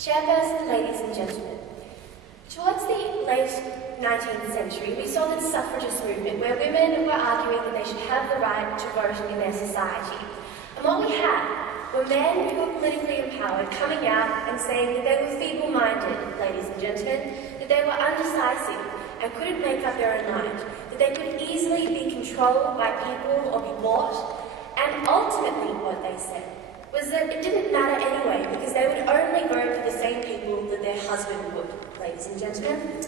Chairperson, ladies and gentlemen, towards the late 19th century, we saw the suffragist movement where women were arguing that they should have the right to vote in their society. And what we had were men who were politically empowered coming out and saying that they were feeble-minded, ladies and gentlemen, that they were undecisive and couldn't make up their own mind, that they could easily be controlled by people or be bought, and ultimately what they said was that it didn't matter anyway because they would only vote for the same people that their husband would, ladies and gentlemen.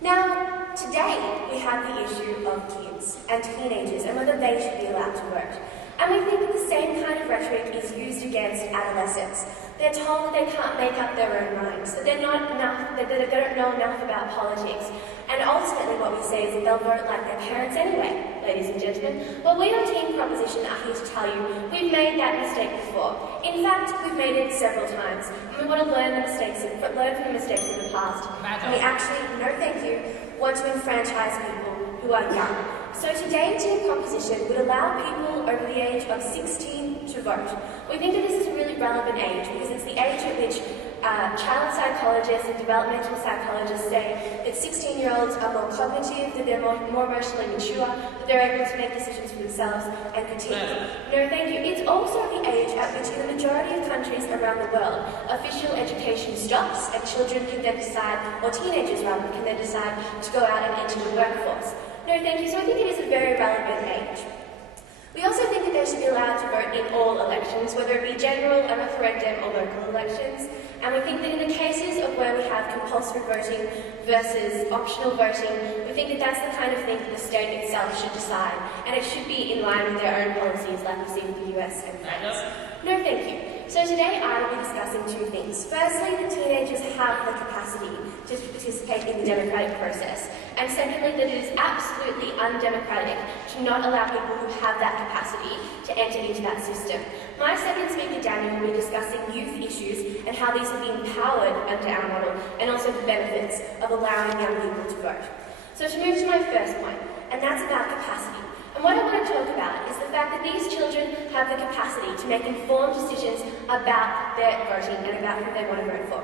Now, today we have the issue of kids and teenagers and whether they should be allowed to vote. And we think that the same kind of rhetoric is used against adolescents. They're told that they can't make up their own minds, that they're not enough, that they don't know enough about politics. And ultimately what we say is that they'll vote like their parents anyway, ladies and gentlemen. Well, we on Team Proposition are here to tell you we've made that mistake before. In fact, we've made it several times. And we want to learn from the mistakes of the past. And we actually, no thank you, want to enfranchise people who are young. So today, Team Proposition would allow people over the age of 16 to vote. We think that this is a really relevant age because it's the age at which child psychologists and developmental psychologists say that 16-year-olds are more cognitive, that they're more emotionally mature, that they're able to make decisions for themselves and critique. No, thank you. It's also the age at which in the majority of countries around the world, official education stops and children can then decide, or teenagers rather, can then decide to go out and enter the workforce. No, thank you. So I think it is a very relevant age. We also think that they should be allowed to vote in all elections, whether it be general, a referendum, or local elections. And we think that in the cases of where we have compulsory voting versus optional voting, we think that that's the kind of thing that the state itself should decide, and it should be in line with their own policies like we see with the US and France. No, thank you. So today I will be discussing two things. Firstly, that teenagers have the capacity to participate in the democratic process. And secondly, that it is absolutely undemocratic to not allow people who have that capacity to enter into that system. My second speaker, Daniel, will be discussing youth issues and how these have been powered under our model, and also the benefits of allowing young people to vote. So to move to my first point, and that's about capacity. And what I want to talk about is the fact that these children have the capacity to make informed decisions about their voting and about who they want to vote for.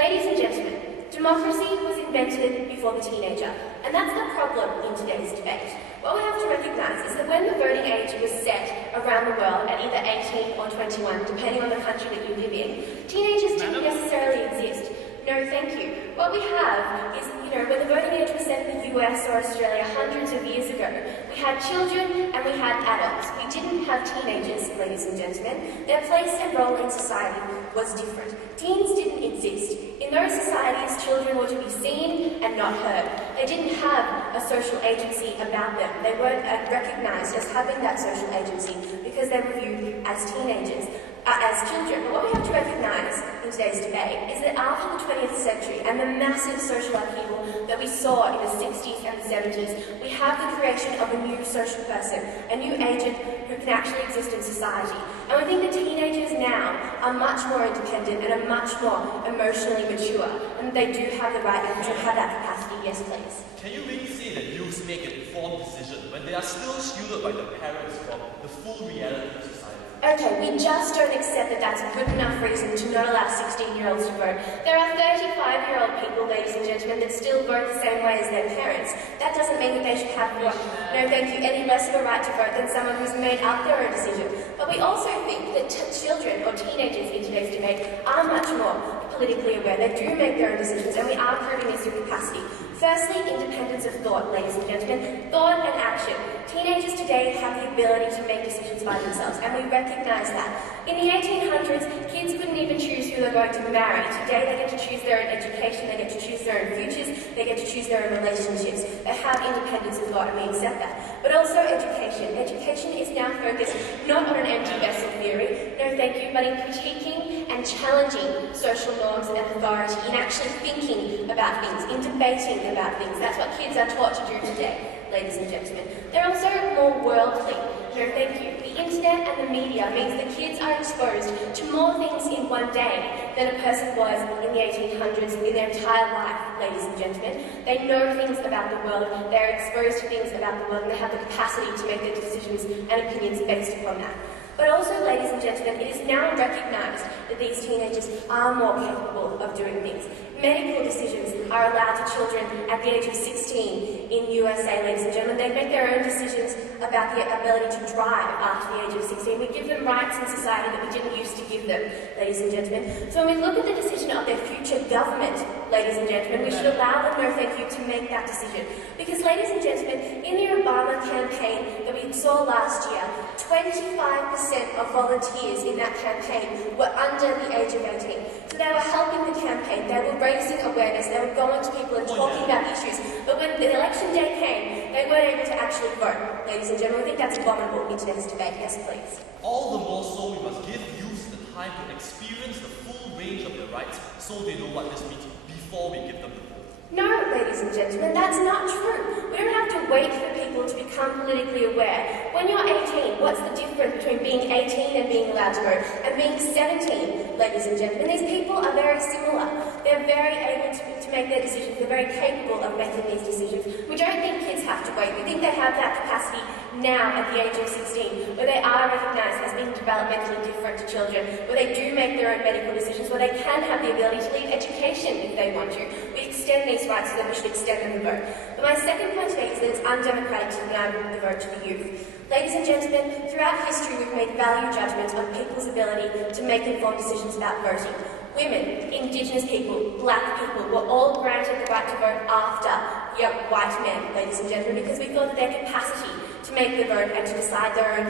Ladies and gentlemen, democracy was invented before the teenager, and that's the problem in today's debate. What we have to recognise is that when the voting age was set around the world at either 18 or 21, depending on the country that you live in, teenagers didn't necessarily exist. No, thank you. What we have is, when the voting age was set in the US or Australia hundreds of years ago, we had children and we had adults. We didn't have teenagers, ladies and gentlemen. Their place and role in society was different. Teens didn't exist. In those societies, children were to be seen and not heard. They didn't have a social agency about them. They weren't recognised as having that social agency because they were viewed as teenagers. As children. But what we have to recognise in today's debate is that after the 20th century and the massive social upheaval that we saw in the 60s and the 70s, we have the creation of a new social person, a new agent who can actually exist in society. And we think that teenagers now are much more independent and are much more emotionally mature, and they do have the right to have that capacity. Yes, please. Can you really say that youths make an informed decision when they are still shielded by the parents from the full reality of society? Okay, we just don't accept that that's a good enough reason to not allow 16-year-olds to vote. There are 35-year-old people, ladies and gentlemen, that still vote the same way as their parents. That doesn't mean that they should have, no thank you, any less of a right to vote than someone who's made up their own decision. But we also think that children or teenagers in today's debate are much more politically aware. They do make their own decisions, and we are proving this through capacity. Firstly, independence of thought, ladies and gentlemen. Thought and action. Teenagers today have the ability to make decisions by themselves, and we recognise that. In the 1800s, kids couldn't even choose who they're going to marry. Today, they get to choose their own education, they get to choose their own futures, they get to choose their own relationships. They have independence of thought, and we accept that. But also education. Education is now focused not on an empty vessel theory, no thank you, but in critiquing and challenging social norms and authority, in actually thinking about things, in debating about things. That's what kids are taught to do today, ladies and gentlemen. They're also more worldly. No, thank you. The internet and the media means that kids are exposed to more things in one day than a person was in the 1800s in their entire life, ladies and gentlemen. They know things about the world, they're exposed to things about the world, and they have the capacity to make their decisions and opinions based upon that. But also, ladies and gentlemen, it is now recognised that these teenagers are more capable of doing things. Medical decisions are allowed to children at the age of 16 in USA, ladies and gentlemen. They make their own decisions about the ability to drive after the age of 16. We give them rights in society that we didn't used to give them, ladies and gentlemen. So when we look at the decision of their future government, ladies and gentlemen, we should allow them, no thank you, to make that decision. Because, ladies and gentlemen, in the Obama campaign that we saw last year, 25% of volunteers in that campaign were under the age of 18. So they were helping the campaign, they were raising awareness, they were going to people and talking about issues. But when the election day came, they weren't able to actually vote. Ladies and gentlemen, we think that's abominable in today's debate. Yes, please. All the more so we must give youth the time to experience the full range of their rights so they know what this means before we give them the vote. No, ladies and gentlemen, that's not true. We don't have to wait for people to become politically aware. When you're 18, what's the difference between being 18 and being allowed to vote and being 17, ladies and gentlemen? These people are very similar. They're very able to make their decisions. They're very capable of making these decisions. We don't think kids have to wait. We think they have that capacity now at the age of 16, where they are recognised as being developmentally different to children, where they do make their own medical decisions, where they can have the ability to lead education if they want to. We extend these rights so that we should extend them the vote. But my second point today is that it's undemocratic to deny the vote to the youth. Ladies and gentlemen, throughout history we've made value judgments on people's ability to make informed decisions about voting. Women, Indigenous people, Black people were all granted the right to vote after young white men, ladies and gentlemen, because we thought that their capacity to make the vote and to decide their own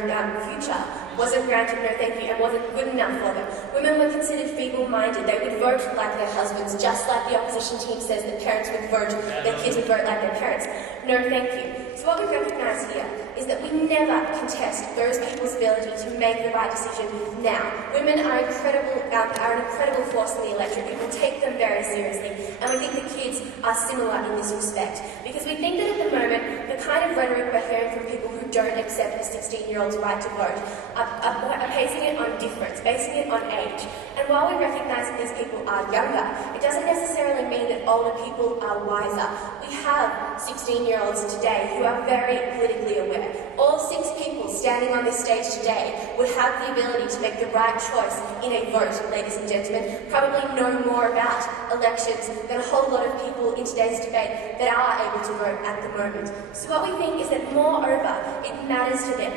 future wasn't granted, no thank you, and wasn't good enough for them. Women were considered feeble-minded. They would vote like their husbands, just like the opposition team says that parents would vote, their kids would vote like their parents. No thank you. So what we recognise here is that we never contest those people's ability to make the right decision now. Women are an incredible force in the electorate. We will take them very seriously, and we think the kids are similar in this respect. Because we think that at the moment, the kind of rhetoric we're hearing from people who don't accept a 16-year-old's right to vote are basing it on difference, basing it on age. And while we recognise that these people are younger, it doesn't necessarily mean that older people are wiser. We have 16-year-olds today who are very politically aware. All 6 people standing on this stage today would have the ability to make the right choice in a vote, ladies and gentlemen, probably know more about elections than a whole lot of people in today's debate that are able to vote at the moment. So what we think is that moreover, it matters to them.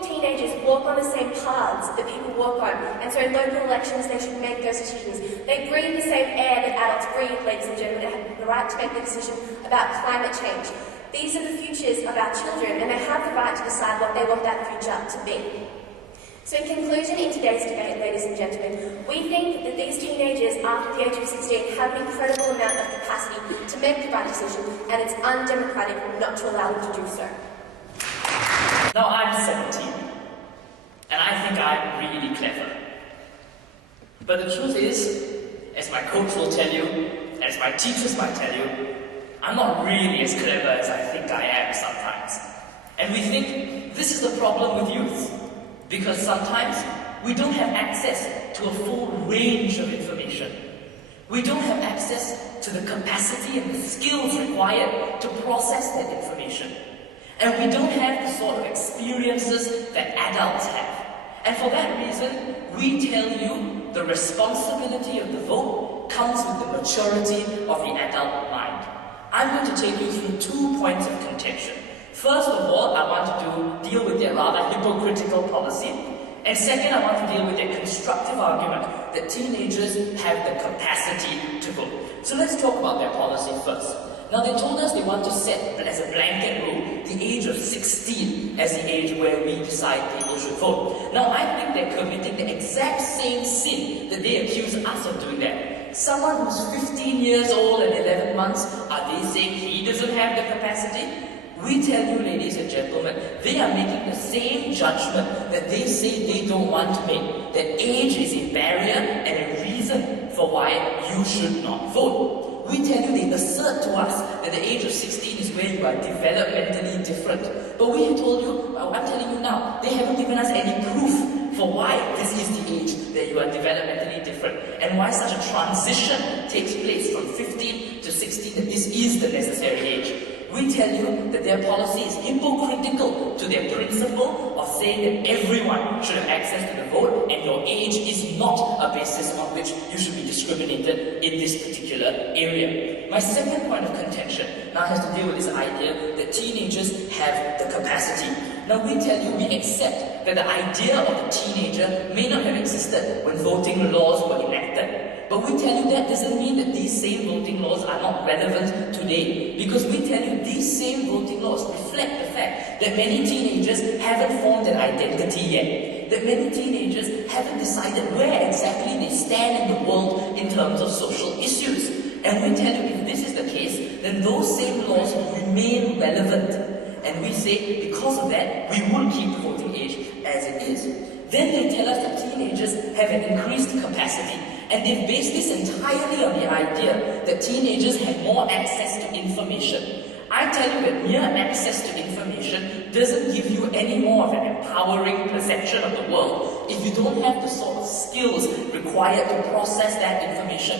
Teenagers walk on the same paths that people walk on, and so in local elections they should make those decisions. They breathe the same air that adults breathe, ladies and gentlemen. They have the right to make the decision about climate change. These are the futures of our children, and they have the right to decide what they want that future to be. So in conclusion, in today's debate, ladies and gentlemen, we think that these teenagers after the age of 16 have an incredible amount of capacity to make the right decision, and it's undemocratic not to allow them to do so. Now I'm 17, and I think I'm really clever. But the truth is, as my coach will tell you, as my teachers might tell you, I'm not really as clever as I think I am sometimes. And we think this is the problem with youth, because sometimes we don't have access to a full range of information. We don't have access to the capacity and the skills required to process that information. And we don't have the sort of experiences that adults have. And for that reason, we tell you the responsibility of the vote comes with the maturity of the adult mind. I'm going to take you through 2 points of contention. First of all, I want to deal with their rather hypocritical policy. And second, I want to deal with their constructive argument that teenagers have the capacity to vote. So let's talk about their policy first. Now they told us they want to set as a blanket rule the age of 16 as the age where we decide people should vote. Now I think they're committing the exact same sin that they accuse us of doing that. Someone who's 15 years old and 11 months, are they saying he doesn't have the capacity? We tell you, ladies and gentlemen, they are making the same judgment that they say they don't want to make. That age is a barrier and a reason for why you should not vote. We tell you, they assert to us that the age of 16 is where you are developmentally different. But we have told you, I'm telling you now, they haven't given us any proof for why this is the age that you are developmentally different, and why such a transition takes place from 15 to 16, that this is the necessary age. We tell you that their policy is hypocritical to their principle of saying that everyone should have access to the vote and your age is not a basis on which you should be discriminated in this particular area. My second point of contention now has to deal with this idea that teenagers have the capacity. Now we tell you, we accept that the idea of the teenager may not have existed when voting laws were enacted. But we tell you that doesn't mean that these same voting laws are not relevant today. Because we tell you these same voting laws reflect the fact that many teenagers haven't formed an identity yet. That many teenagers haven't decided where exactly they stand in the world in terms of social issues. And we tell you if this is the case, then those same laws remain relevant. And we say because of that, we will keep the voting age as it is. Then they tell us that teenagers have an increased capacity. And they've based this entirely on the idea that teenagers have more access to information. I tell you that mere access to information doesn't give you any more of an empowering perception of the world if you don't have the sort of skills required to process that information.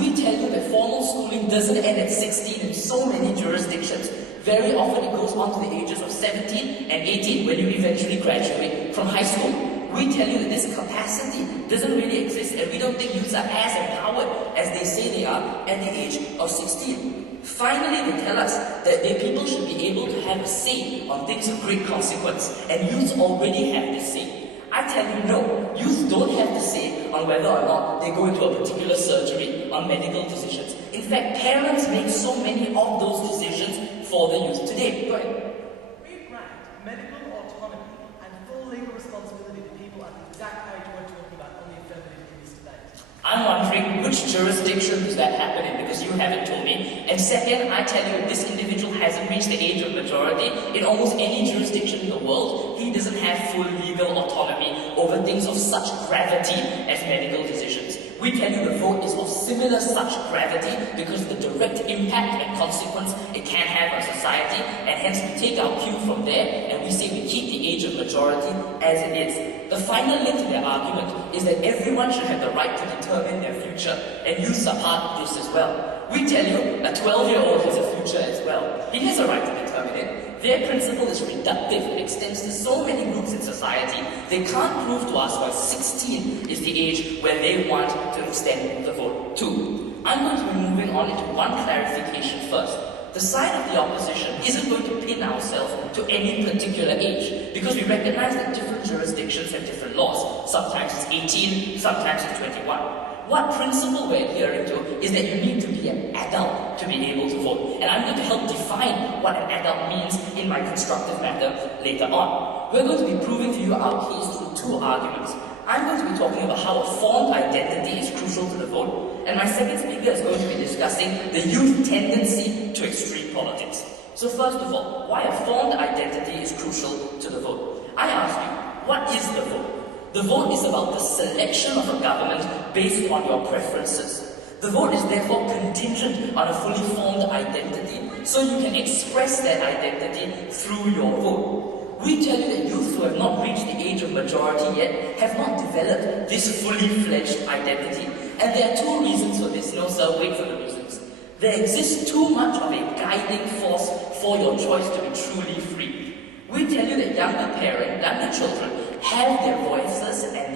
We tell you that formal schooling doesn't end at 16 in so many jurisdictions. Very often it goes on to the ages of 17 and 18 when you eventually graduate from high school. We tell you that this capacity doesn't really exist and we don't think youths are as empowered as they say they are at the age of 16. Finally, they tell us that people should be able to have a say on things of great consequence, and youths already have this say. I tell you no, youths don't have the say on whether or not they go into a particular surgery, on medical decisions. In fact, parents make so many of those decisions for the youth today. Go ahead. We grant medical autonomy and full legal responsibility to people at the exact age we're talking about on the affirmative in this debate. I'm wondering which jurisdiction does that happen in, because you haven't told me. And second, I tell you, if this individual hasn't reached the age of majority, in almost any jurisdiction in the world, he doesn't have full legal autonomy over things of such gravity as medical decisions. We tell you the vote is of similar such gravity because of the direct impact and consequence it can have on society, and hence we take our cue from there and we say we keep the age of majority as it is. The final link to their argument is that everyone should have the right to determine their future, and youths are part of this as well. We tell you a 12-year-old has a future as well. He has a right to determine it. Their principle is reductive. It extends to so many groups in society. They can't prove to us why 16 is the age where they want to extend the vote to. I'm going to be moving on into one clarification first. The side of the opposition isn't going to pin ourselves to any particular age, because we recognize that different jurisdictions have different laws. Sometimes it's 18, sometimes it's 21. What principle we're adhering to is that you need to be an adult to be able to vote. And I'm going to help define what an adult means in my constructive matter later on. We're going to be proving to you our case through two arguments. I'm going to be talking about how a formed identity is crucial to the vote, and my second speaker is going to be discussing the youth tendency to extreme politics. So first of all, why a formed identity is crucial to the vote. I ask you, what is the vote? The vote is about the selection of a government based on your preferences. The vote is therefore contingent on a fully formed identity, so you can express that identity through your vote. We tell you that youth who have not reached the age of majority yet have not developed this fully fledged identity. And there are two reasons for this. No, sir, wait for the reasons. There exists too much of a guiding force for your choice to be truly free. We tell you that younger children have their voices and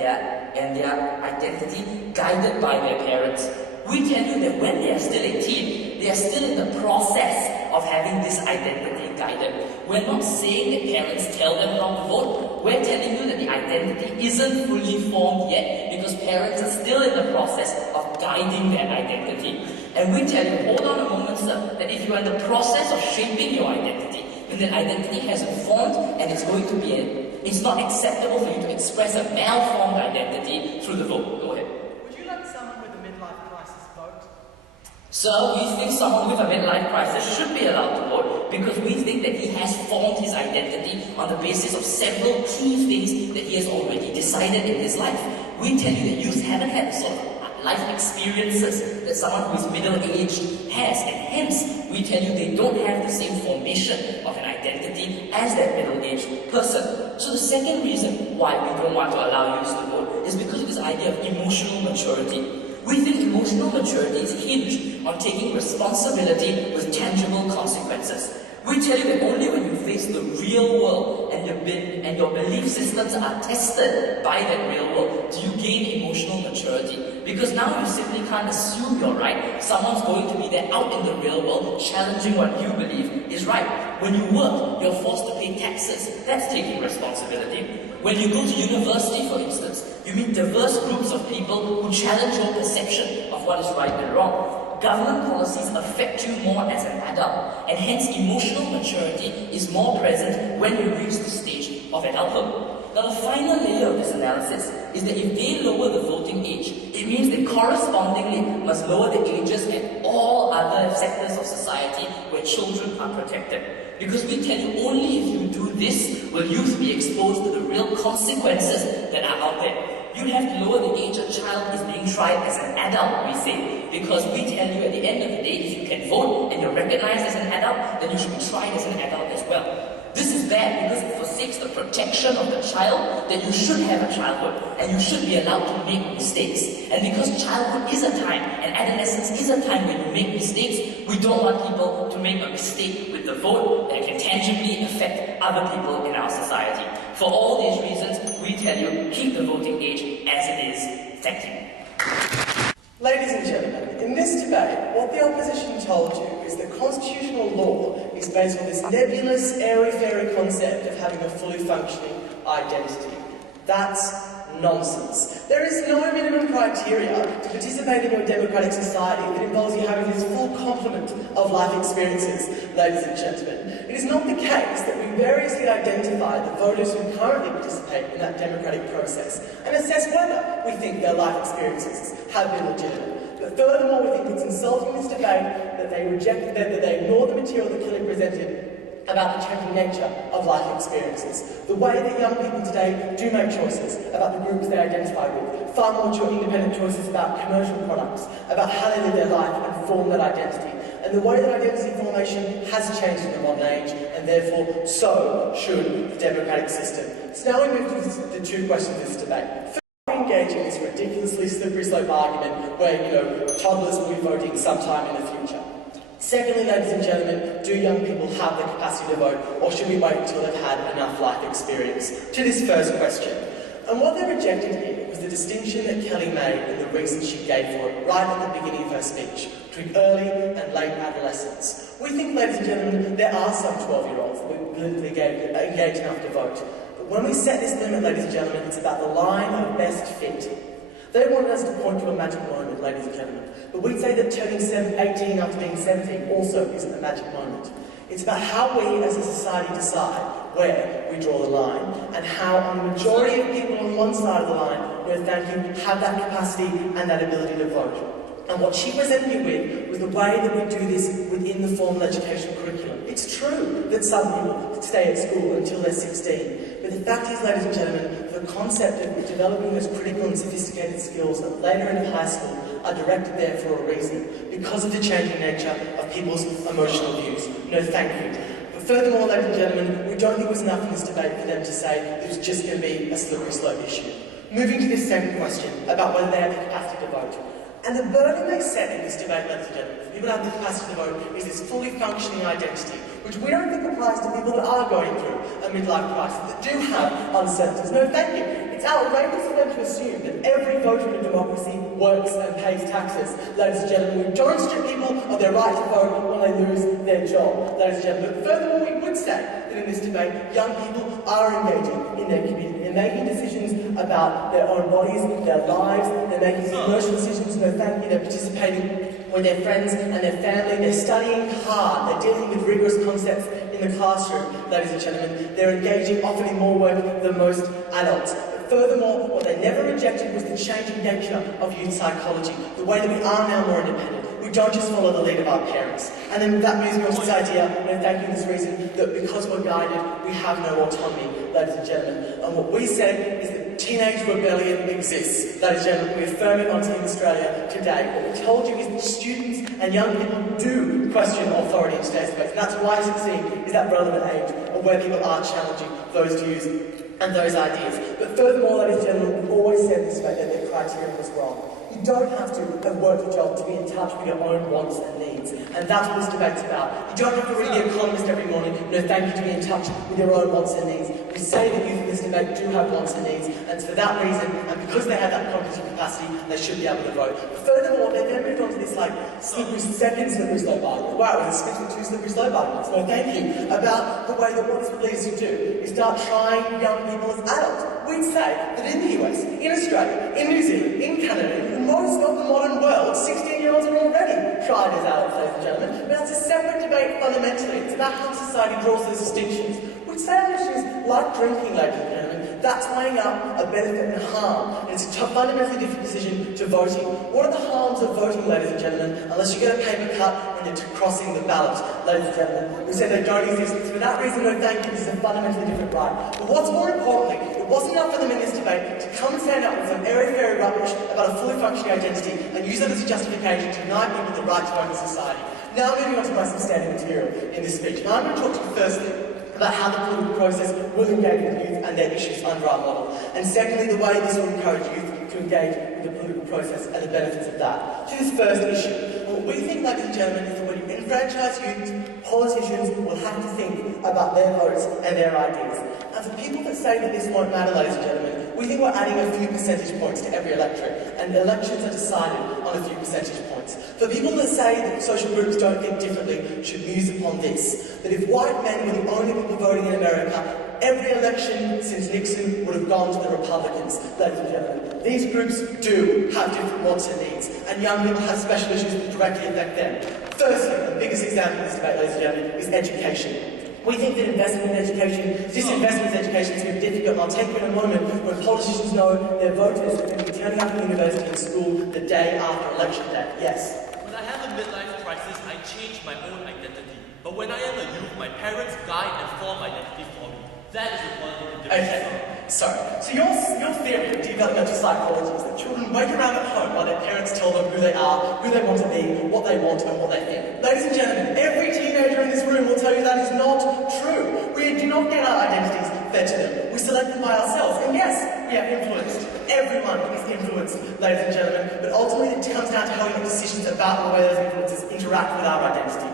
their identity guided by their parents. We tell you that when they are still 18, they are still in the process of having this identity guided. We're not saying that parents tell them how to vote. We're telling you that the identity isn't fully formed yet because parents are still in the process of guiding their identity. And we tell you, hold on a moment, sir, that if you are in the process of shaping your identity, then that identity hasn't formed and it's going to be it's not acceptable for you to express a malformed identity through the vote. Go ahead. Would you let someone with a midlife crisis vote? So we think someone with a midlife crisis should be allowed to vote because we think that he has formed his identity on the basis of several key things that he has already decided in his life. We tell you that youth haven't had the sort of life experiences that someone who is middle-aged has, and hence we tell you they don't have the same formation of an identity as that middle-aged person. So the second reason why we don't want to allow youth to vote is because of this idea of emotional maturity. We think emotional maturity is hinged on taking responsibility with tangible consequences. We tell you that only when you face the real world and your belief systems are tested by that real world do you gain emotional maturity. Because now you simply can't assume you're right. Someone's going to be there out in the real world challenging what you believe is right. When you work, you're forced to pay taxes. That's taking responsibility. When you go to university, for instance, you meet diverse groups of people who challenge your perception of what is right and wrong. Government policies affect you more as an adult, and hence emotional maturity is more present when you reach the stage of adulthood. Now the final layer of this analysis is that if they lower the voting age, it means they correspondingly must lower the ages at all other sectors of society where children are protected. Because we tell you only if you do this will youth be exposed to the real consequences that are out there. You have to lower the age a child is being tried as an adult, we say, because we tell you at the end of the day, if you can vote and you're recognized as an adult, then you should be tried as an adult as well. This is bad because it forsakes the protection of the child, that you should have a childhood and you should be allowed to make mistakes. And because childhood is a time and adolescence is a time when you make mistakes, we don't want people to make a mistake with the vote that can tangibly affect other people in our society. For all these reasons, we tell you, keep the voting age as it is. Thank you. Ladies and gentlemen, in this debate, what the opposition told you is that constitutional law is based on this nebulous, airy-fairy concept of having a fully functioning identity. That's nonsense. There is no minimum criteria to participate in your democratic society that involves you having this full complement of life experiences, ladies and gentlemen. It is not the case that we variously identify the voters who currently participate in that democratic process and assess whether we think their life experiences have been legitimate. But furthermore, we think it's insulting in this debate that they ignore the material that Kelly presented about the changing nature of life experiences. The way that young people today do make choices about the groups they identify with, far more independent choices about commercial products, about how they live their life and form that identity. And the way that identity formation has changed in the modern age, and therefore so should the democratic system. So now we move to the two questions of this debate. Engaging in this ridiculously slippery slope argument where, toddlers will be voting sometime in the future. Secondly, ladies and gentlemen, do young people have the capacity to vote, or should we wait until they've had enough life experience? To this first question. And what they rejected here was the distinction that Kelly made and the reasons she gave for it right at the beginning of her speech, between early and late adolescence. We think, ladies and gentlemen, there are some 12-year-olds that are politically engaged enough to vote. But when we set this limit, ladies and gentlemen, it's about the line of best fit. They wanted us to point to a magic moment, ladies and gentlemen. But we'd say that turning 18 after being 17 also isn't a magic moment. It's about how we as a society decide where we draw the line, and how a majority of people on one side of the line, have that capacity and that ability to vote. And what she presented you with was the way that we do this within the formal education curriculum. It's true that some people stay at school until they're 16, but the fact is, ladies and gentlemen, the concept of developing those critical and sophisticated skills that later in high school are directed there for a reason, because of the changing nature of people's emotional views. No, thank you. But furthermore, ladies and gentlemen, we don't think it was enough in this debate for them to say it was just going to be a slippery slope issue. Moving to this second question about whether they have the capacity to vote. And the burden they set in this debate, ladies and gentlemen, for people who have the capacity to vote, is this fully functioning identity, which we don't think applies to people that are going through a midlife crisis, that do have uncertainties. No, thank you. It's outrageous for them to assume that every voter in a democracy works and pays taxes. Ladies and gentlemen, we don't strip people of their right to vote when they lose their job. Ladies and gentlemen, but furthermore, we would say that in this debate, young people are engaging in their community. They're making decisions about their own bodies, their lives, they're making commercial decisions, no thank you, they're participating with their friends and their family, they're studying hard, they're dealing with rigorous concepts in the classroom, ladies and gentlemen. They're engaging often in more work than most adults. But furthermore, what they never rejected was the changing nature of youth psychology, the way that we are now more independent. We don't just follow the lead of our parents. And then that moves me on to this idea, thank you, this reason, that because we're guided, we have no autonomy, ladies and gentlemen. And what we said is that teenage rebellion exists, ladies and gentlemen. We affirm it on Team Australia today. What we told you is that students and young people do question authority in today's debate. And that's why 16 is that relevant age, or where people are challenging those views and those ideas. But furthermore, ladies and gentlemen, we've always said this debate that the criteria was wrong. You don't have to have worked a job to be in touch with your own wants and needs, and that's what this debate's about. You don't have to read The Economist every morning, thank you, to be in touch with your own wants and needs. We say that youth in this debate do have wants and needs, and for that reason, and because they have that cognitive capacity, they should be able to vote. But furthermore, they then moved on to this second slippery slope argument. Wow, it was a split with two slippery slope arguments. No, thank you. About the way that what this believes you do is start trying young people as adults. We'd say that in the US, in Australia, in New Zealand, in Canada, in most of the modern world, 16-year-olds are already tried as adults, ladies and gentlemen. But that's a separate debate fundamentally. It's about how society draws those distinctions. We'd say on issues like drinking, ladies and gentlemen, that's weighing up a benefit and harm. And it's a fundamentally different decision to voting. What are the harms of voting, ladies and gentlemen, unless you get a paper cut when you're crossing the ballot, ladies and gentlemen? We say they don't exist. For that reason, no thank you, this is a fundamentally different right. But what's more importantly, it wasn't enough for them in this debate to come and stand up with some airy-fairy rubbish about a fully functioning identity and use that as a justification to deny people the right to vote in society. Now moving on to my substantive material in this speech. And I'm going to talk to you firstly about how the political process will engage with youth and their issues under our model. And secondly, the way this will encourage youth to engage with the political process and the benefits of that. To this first issue, what we think, ladies and gentlemen, is that when you enfranchise youth, politicians will have to think about their votes and their ideas. And for people that say that this won't matter, ladies and gentlemen, we think we're adding a few percentage points to every electorate, and elections are decided on a few percentage points. For people that say that social groups don't think differently should muse upon this, that if white men were the only people voting in America, every election since Nixon would have gone to the Republicans, ladies and gentlemen. These groups do have different wants and needs, and young people have special issues that directly affect them. Firstly, the biggest example of this debate, ladies and gentlemen, is education. We think that investment in education, disinvestment in education is going to be difficult, and I'll take you in a moment when politicians know their voters are going to be turning up at university and school the day after election day. Yes? When I have a midlife crisis, I change my own identity. But when I am a youth, my parents guide and form identity for me. That is the political difference. Okay. So your theory of developmental psychology is that children wait around at home while their parents tell them who they are, who they want to be, what they want, and what they think. Ladies and gentlemen, every teenager in this room will tell you that is not true. We do not get our identities fed to them. We select them by ourselves. And yes, we are influenced. Everyone is influenced, ladies and gentlemen. But ultimately, it comes down to how we make decisions about the way those influences interact with our identity.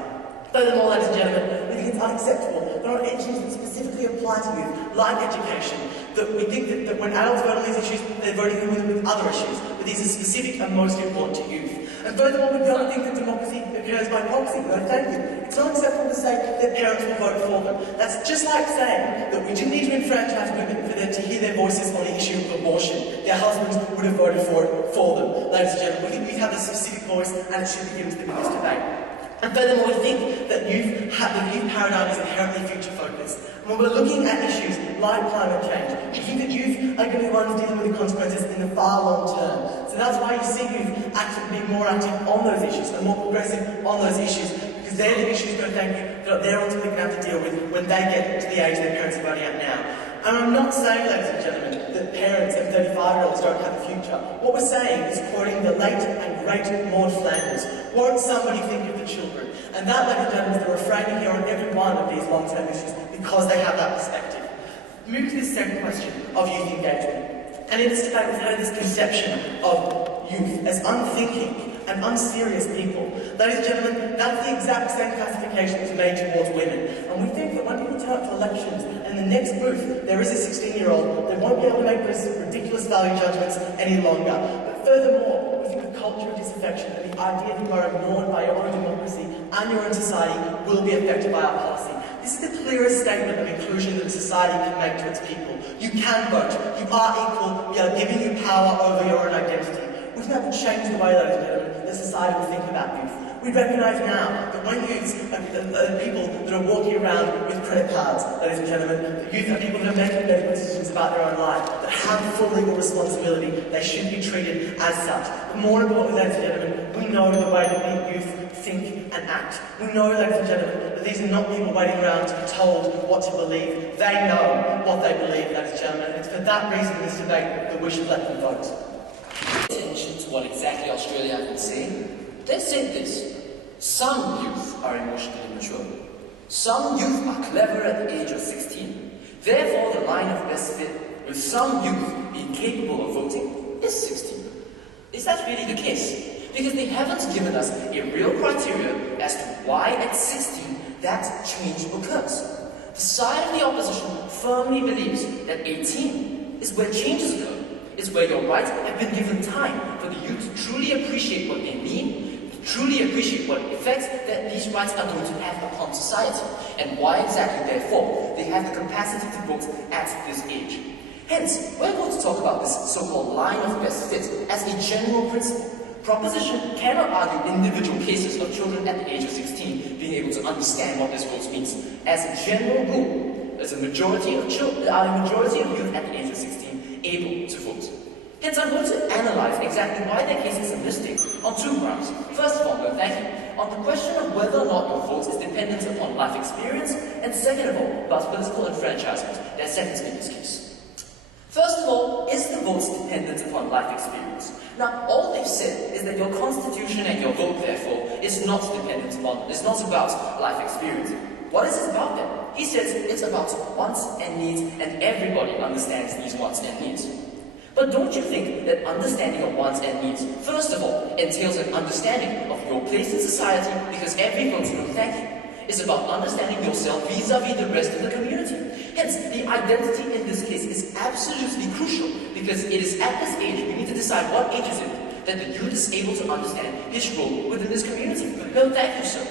Furthermore, ladies and gentlemen, we think it's unacceptable. There are issues that specifically apply to youth, like education, that we think that when adults vote on these issues, they're voting with other issues, but these are specific and most important to youth. And furthermore, we don't think that democracy occurs by proxy. No, thank you. It's not acceptable to say that parents will vote for them. That's just like saying that we didn't need to enfranchise women for them to hear their voices on the issue of abortion. Their husbands would have voted for it for them. Ladies and gentlemen, we think youth have a specific voice, and it should be given to them in this debate. And furthermore, we think that the youth paradigm is inherently future-focused. And when we're looking at issues like climate change, we think that youth are going to be ones dealing with the consequences in the far long term. So that's why you see youth being more active on those issues and more progressive on those issues, because they're the issues that they're ultimately going to have to deal with when they get to the age their parents are voting at now. And I'm not saying, ladies and gentlemen, that parents and 35-year-olds don't have a future. What we're saying is, quoting the late and great Maud Flanders, won't somebody think of the children? And that, ladies and gentlemen, is the refrain you hear on every one of these long-term issues, because they have that perspective. Move to this second question of youth engagement. And in this debate, we've had this conception of youth as unthinking and unserious people. Ladies and gentlemen, that's the exact same classification that's made towards women. And we think that when people turn up to elections and in the next booth there is a 16-year-old, they won't be able to make those ridiculous value judgments any longer. But furthermore, we think the culture of disaffection and the idea that you are ignored by your own democracy and your own society will be affected by our policy. This is the clearest statement of inclusion that society can make to its people. You can vote. You are equal. We are giving you power over your own identity. We think that will change the way, ladies and gentlemen, that society will think about youth. We recognise now that when youths are people that are walking around with credit cards, ladies and gentlemen, the youth are people that are making medical decisions about their own life, that have full legal responsibility. They should be treated as such. But more importantly, ladies and gentlemen, we know the way that the youth think and act. We know, ladies and gentlemen, that these are not people waiting around to be told what to believe. They know what they believe, ladies and gentlemen. It's for that reason in this debate that we should let them vote. Attention to what exactly Australia have been saying. They said this: some youth are emotionally mature. Some youth are clever at the age of 16. Therefore, the line of best fit with some youth being capable of voting is 16. Is that really the case? Because they haven't given us a real criteria as to why at 16 that change occurs. The side of the opposition firmly believes that 18 is where changes occur. It's where your rights have been given time for the youth to truly appreciate what they mean, to truly appreciate what effects that these rights are going to have upon society, and why exactly, therefore, they have the capacity to vote at this age. Hence, we're going to talk about this so-called line of best fit as a general principle. Proposition cannot argue individual cases of children at the age of 16 being able to understand what this vote means. As a general rule, there's a majority of youth at the age of 16 able to vote. Hence, I'm going to analyze exactly why their cases are mistake on two grounds. First of all, on the question of whether or not your vote is dependent upon life experience, and second of all, about political enfranchisement, their second speaker's case. First of all, is the vote dependent upon life experience? Now, all they've said is that your constitution and your vote, therefore, is not dependent upon, it's not about life experience. What is it about then? He says it's about wants and needs, and everybody understands these wants and needs. But don't you think that understanding of wants and needs, first of all, entails an understanding of your place in society, because every vote, no thank you, is about understanding yourself vis-a-vis the rest of the community. Hence, the identity in this case is absolutely crucial, because it is at this age, we need to decide what age is it that the youth is able to understand his role within this community. No thank you, sir.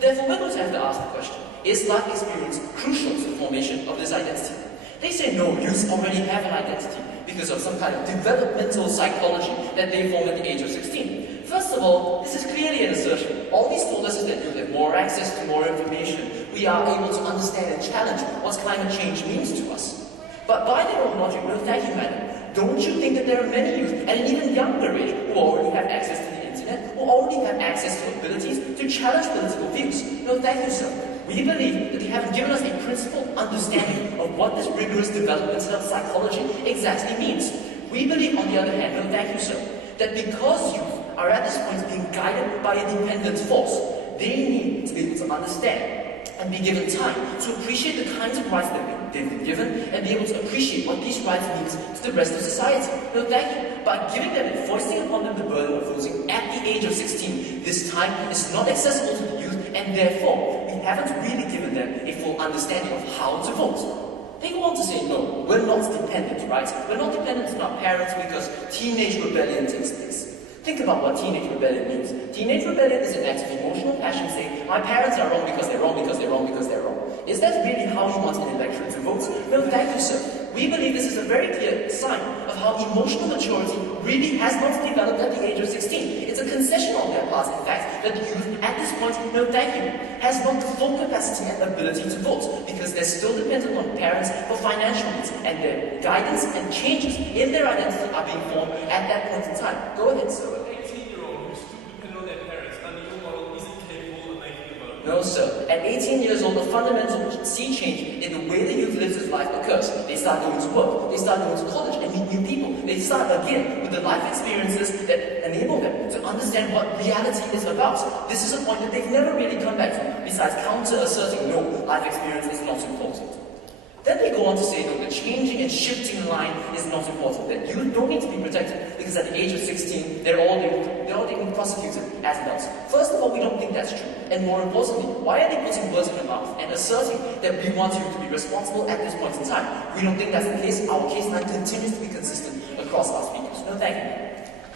Therefore, we're going to have to ask the question, is life experience crucial to the formation of this identity? They say no, youth already have an identity because of some kind of developmental psychology that they form at the age of 16. First of all, this is clearly an assertion. All these told us is that youth have more access to more information. We are able to understand and challenge what climate change means to us. But by their own logic, no thank you, madam, don't you think that there are many youth at an even younger age who already have access to the internet, who already have access to abilities to challenge political views? No thank you, sir. We believe that they haven't given us a principled understanding of what this rigorous developmental psychology exactly means. We believe, on the other hand, no thank you, sir, that because youth are at this point being guided by a dependent force, they need to be able to understand and be given time to appreciate the kinds of rights that they've been given and be able to appreciate what these rights mean to the rest of society. No thank you. By giving them and foisting upon them the burden of voting at the age of 16, this time is not accessible to the youth, and therefore we haven't really given them a full understanding of how to vote. They go on to say, no, we're not dependent, right? We're not dependent on our parents because teenage rebellion takes place. Think about what teenage rebellion means. Teenage rebellion is an act of emotional passion saying, my parents are wrong because they're wrong, because they're wrong, because they're wrong. Is that really how you want an electorate to vote? No, thank you, sir. We believe this is a very clear sign of how emotional maturity really has not developed at the age of 16. It's a concession on their part, in fact, that youth at this point, no thank you, has not the full capacity and ability to vote, because they're still dependent on parents for financial needs, and their guidance and changes in their identity are being formed at that point in time. Go ahead, sir. So an 18-year-old who's still dependent on their parents under your model isn't capable of making a vote? No, sir. At 18 years old, a fundamental sea change in the way the youth lives his life occurs. They start going to work, they start going to college and meet new people. They start again with the life experiences that enable them to understand what reality is about. This is a point that they've never really come back to, besides counter-asserting, no, life experience is not important. Then they go on to say, no, the changing and shifting line is not important, that youth don't need to be protected, because at the age of 16, they're all being prosecuted as adults. First of all, we don't think that's true. And more importantly, why are they putting words in their mouth and asserting that we want you to be responsible at this point in time? We don't think that's the case. Our case line continues to be consistent across our speakers. No, thank you.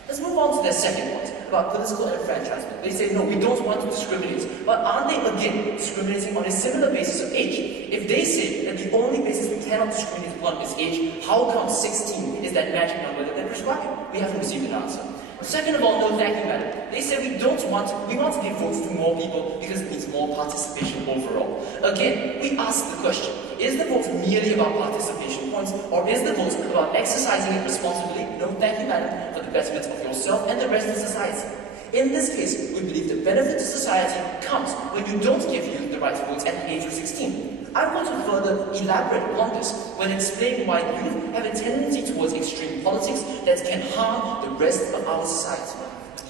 Let's move on to their second point, about political enfranchisement. They say, no, we don't want to discriminate. But aren't they, again, discriminating on a similar basis of age? If they say that the only basis we cannot discriminate upon is age, how come 16 is that magic number that they're prescribing? We haven't received an answer. Second of all, no thank you, madam. They say we want to give votes to more people because it means more participation overall. Again, we ask the question, is the vote merely about participation points, or is the vote about exercising it responsibly? No thank you, madam, for the betterment of yourself and the rest of society. In this case, we believe the benefit to society comes when you don't give youth the right to vote at the age of 16. I want to further elaborate on this when explaining why youth have a tendency towards extreme politics that can harm the rest of our society.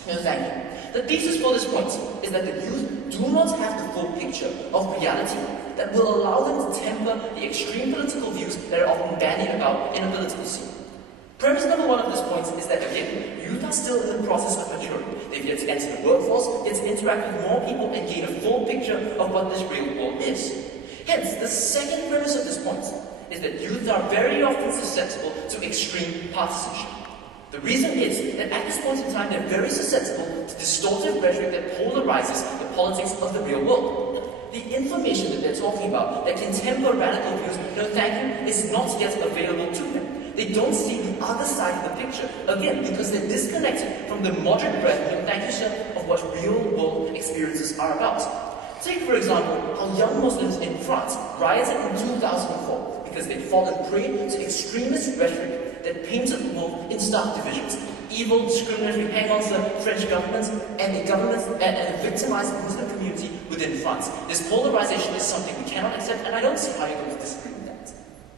No, thank you. The thesis for this point is that the youth do not have the full picture of reality that will allow them to temper the extreme political views that are often bandied about in a political scene. Premise number one of this point is that, again, youth are still in the process of maturing. They've yet to enter the workforce, yet to interact with more people and gain a full picture of what this real world is. Hence, the second premise of this point is that youth are very often susceptible to extreme partisanship. The reason is that at this point in time, they're very susceptible to distortive rhetoric that polarizes the politics of the real world. The information that they're talking about that can temper radical views, no thank you, is not yet available to them. They don't see the other side of the picture, again, because they're disconnected from the moderate breadth, no thank you sir, of what real world experiences are about. Take, for example, how young Muslims in France rioted in 2004 because they'd fallen prey to extremist rhetoric that painted the world in stark divisions. Evil, discriminatory hang-ons the French government and the victimized Muslim community within France. This polarization is something we cannot accept, and I don't see how you're going to disagree with that.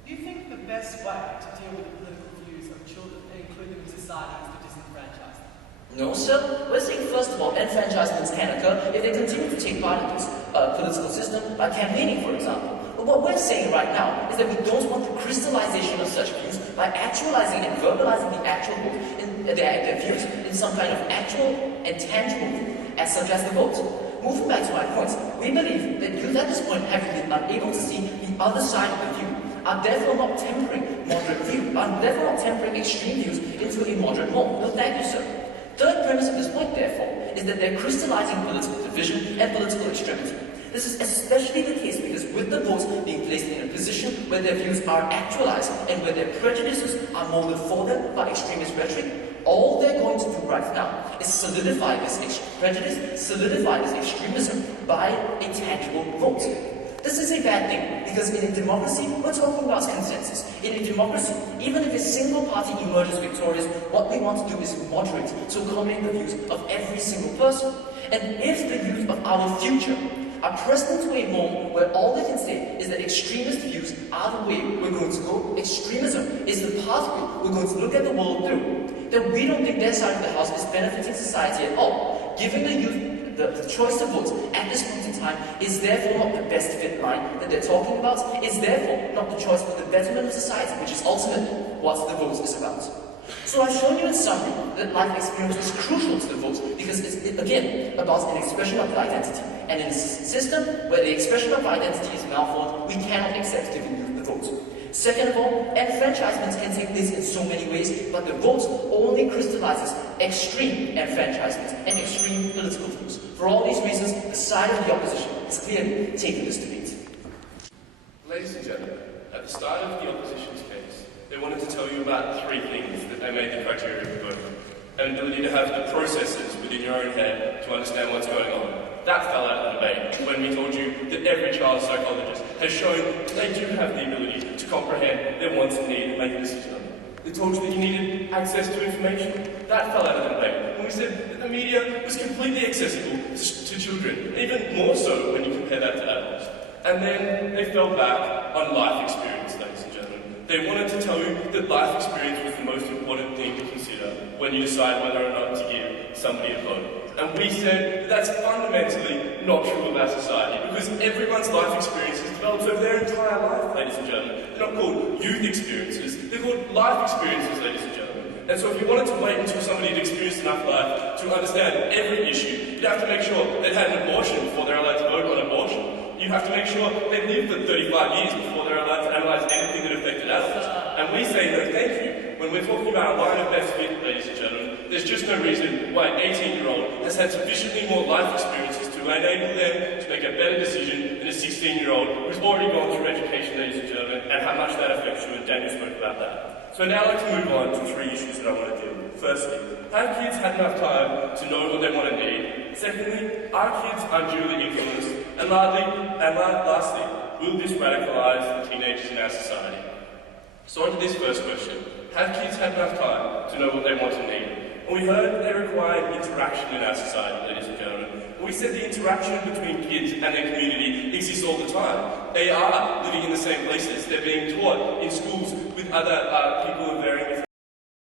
Do you think the best way to deal with the political views of children and include them in society is to disenfranchise them? No, sir. We're saying, first of all, enfranchisements can occur if they continue to take part in this political system by campaigning, for example. But what we're saying right now is that we don't want the crystallization of such views by actualizing and verbalizing the actual vote in their views in some kind of actual and tangible view, as such as the vote. Moving back to my point, we believe that youth at this point have been unable to see the other side of the view, are therefore not tempering moderate view, are therefore not tempering extreme views into a moderate norm. No, thank you, sir. Third premise of this point, therefore, is that they're crystallizing political division and political extremity. This is especially the case because with the votes being placed in a position where their views are actualized and where their prejudices are molded for them by extremist rhetoric, all they're going to do right now is solidify this prejudice, solidify this extremism by a tangible vote. This is a bad thing, because in a democracy, we're talking about consensus. In a democracy, even if a single party emerges victorious, what we want to do is moderate to accommodate the views of every single person. And if the youth of our future are pressed into a mold where all they can say is that extremist views are the way we're going to go, extremism is the pathway we're going to look at the world through, then we don't think their side of the house is benefiting society at all. Giving the youth the choice to vote at this point in time is therefore not the best fit line that they're talking about, is therefore not the choice for the betterment of society, which is ultimately what the vote is about. So I've shown you in summary that life experience is crucial to the vote because it's, again, about an expression of the identity. And in a system where the expression of identity is malformed, we cannot accept giving youth the vote. Second of all, enfranchisements can take place in so many ways, but the vote only crystallizes extreme enfranchisements and extreme political views. For all these reasons, the side of the opposition is clearly taking this debate. Ladies and gentlemen, at the start of the opposition's case, they wanted to tell you about three things that they made the criteria for voting. An ability to have the processes within your own head to understand what's going on. That fell out of the debate when we told you that every child psychologist has shown that they do have the ability to comprehend their wants and needs and make a decision on them. They told you that you needed access to information. That fell out of the debate when we said that the media was completely accessible to children, even more so when you compare that to adults. And then they fell back on life experience, ladies and gentlemen. They wanted to tell you that life experience was the most important thing to consider when you decide whether or not to give somebody a vote. And we said that that's fundamentally not true of our society, because everyone's life experience is developed over their entire life, ladies and gentlemen. They're not called youth experiences, they're called life experiences, ladies and gentlemen. And so if you wanted to wait until somebody had experienced enough life to understand every issue, you'd have to make sure they'd had an abortion before they're allowed to vote on abortion. You'd have to make sure they lived for 35 years before they're allowed to analyse anything that affected adults. And we say no thank you. When we're talking about a line of best fit, ladies and gentlemen, there's just no reason why an 18-year-old has had sufficiently more life experiences to enable them to make a better decision than a 16-year-old who's already gone through education, ladies and gentlemen, and how much that affects you, and Daniel spoke about that. So now I'd like to move on to three issues that I want to deal with. Firstly, have kids had enough time to know what they want to need? Secondly, are kids unduly influenced? And lastly, will this radicalise the teenagers in our society? So on to this first question. Have kids had enough time to know what they want and need? And we heard they require interaction in our society, ladies and gentlemen. We said the interaction between kids and their community exists all the time. They are living in the same places. They're being taught in schools with other people of varying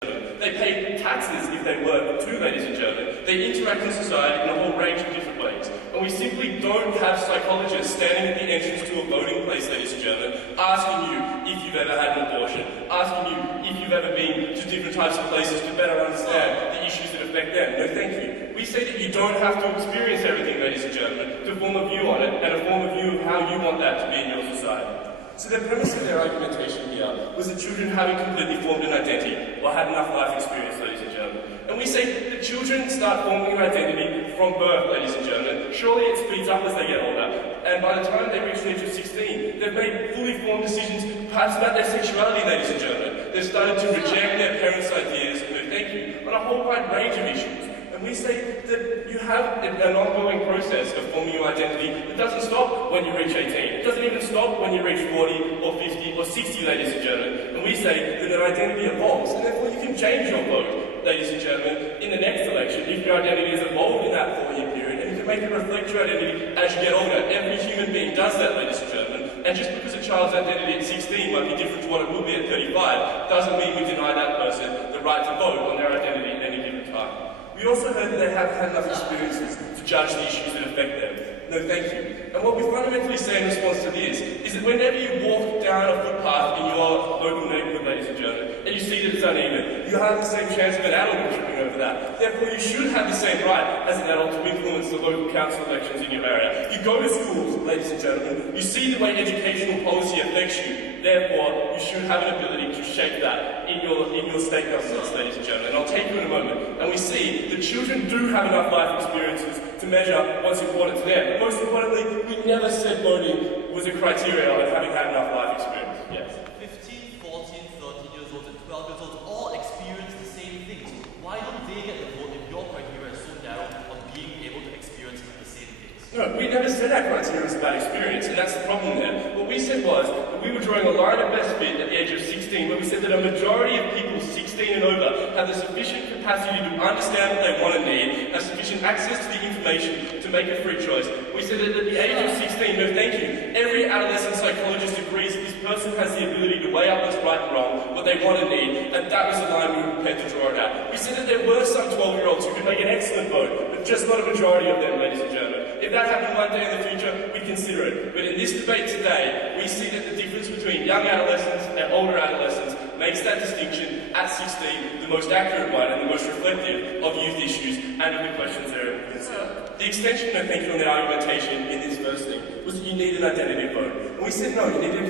different. They pay taxes if they work too, ladies and gentlemen. They They interact in society in a whole range of different ways. And we simply don't have psychologists standing at the entrance to a voting place, ladies and gentlemen, asking you if you've ever had an abortion, asking you if you've ever been to different types of places to better understand the issues that affect them. No, thank you. We say that you don't have to experience everything, ladies and gentlemen, to form a view on it and a form of view of how you want that to be in your society. So the premise of their argumentation here was that children haven't completely formed an identity or had enough life experience, ladies and gentlemen. And we say that children start forming an identity from birth, ladies and gentlemen. Surely it speeds up as they get older. And by the time they reach the age of 16, they've made fully formed decisions, perhaps about their sexuality, ladies and gentlemen. They've started to reject their parents' ideas and no thank you on a whole wide range of issues. And we say that you have an ongoing process of forming your identity that doesn't stop when you reach 18. It doesn't even stop when you reach 40 or 50 or 60, ladies and gentlemen. And we say that an identity evolves, and therefore you can change your vote, ladies and gentlemen, in the next election if your identity has evolved in that 4-year period, and you can make it reflect your identity as you get older. Every human being does that, ladies and gentlemen. And just because a child's identity at 16 might be different to what it will be at 35, doesn't mean we deny that person the right to vote on their identity at any given time. We also heard that they haven't had enough experiences to judge the issues that affect them. No, thank you. And what we fundamentally say in response to this is that whenever you walk down a footpath in your local neighbourhood, ladies and gentlemen, and you see that it's uneven, you have the same chance of an adult tripping over that. Therefore, you should have the same right as an adult to influence the local council elections in your area. You go to schools, ladies and gentlemen, you see the way educational policy affects you. Therefore, you should have an ability to shape that in your state governments, ladies and gentlemen. And I'll take you in a moment. And we see that children do have enough life experiences to measure what's important to them. But most importantly, we never said voting was a criteria of having had enough life experience. Yes. 15, 14, 13 years old and 12 years old all experience the same things. Why don't they get the vote if your criteria is so narrow on being able to experience the same things? No, we never said our criteria was about experience, and that's the problem there. What we said was that we were drawing a line at best fit at the age of 16, where we said that a majority of people 16 and over have the sufficient capacity to understand what they want and need, have sufficient access to the information to make a free choice. We said that at the age of 16, no thank you, every adolescent psychologist agrees that this person has the ability to weigh up what's right and wrong, what they want and need, and that was the line we were prepared to draw it out. We said that there were some 12-year-olds who could make an excellent vote, but just not a majority of them, ladies and gentlemen. If that happened one day in the future, we'd consider it. But in this debate today, we see that the difference between young adolescents and older adolescents makes that distinction at 16 the most accurate one and the most reflective of youth issues and of the questions they're able to consider. The extension, I think, on the argumentation in this first thing was that you need an identity vote. And we said no, you need a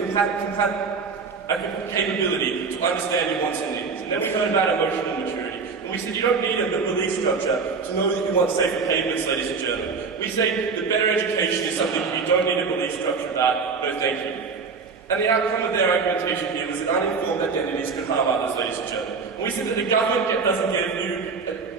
capability to understand your wants and needs. And then we heard about emotional maturity. And we said you don't need a belief structure to know that you want safer pavements, ladies and gentlemen. We say that better education is something that you don't need a belief structure about. No, thank you. And the outcome of their argumentation here was that uninformed identities can harm others, ladies and gentlemen. And we said that the government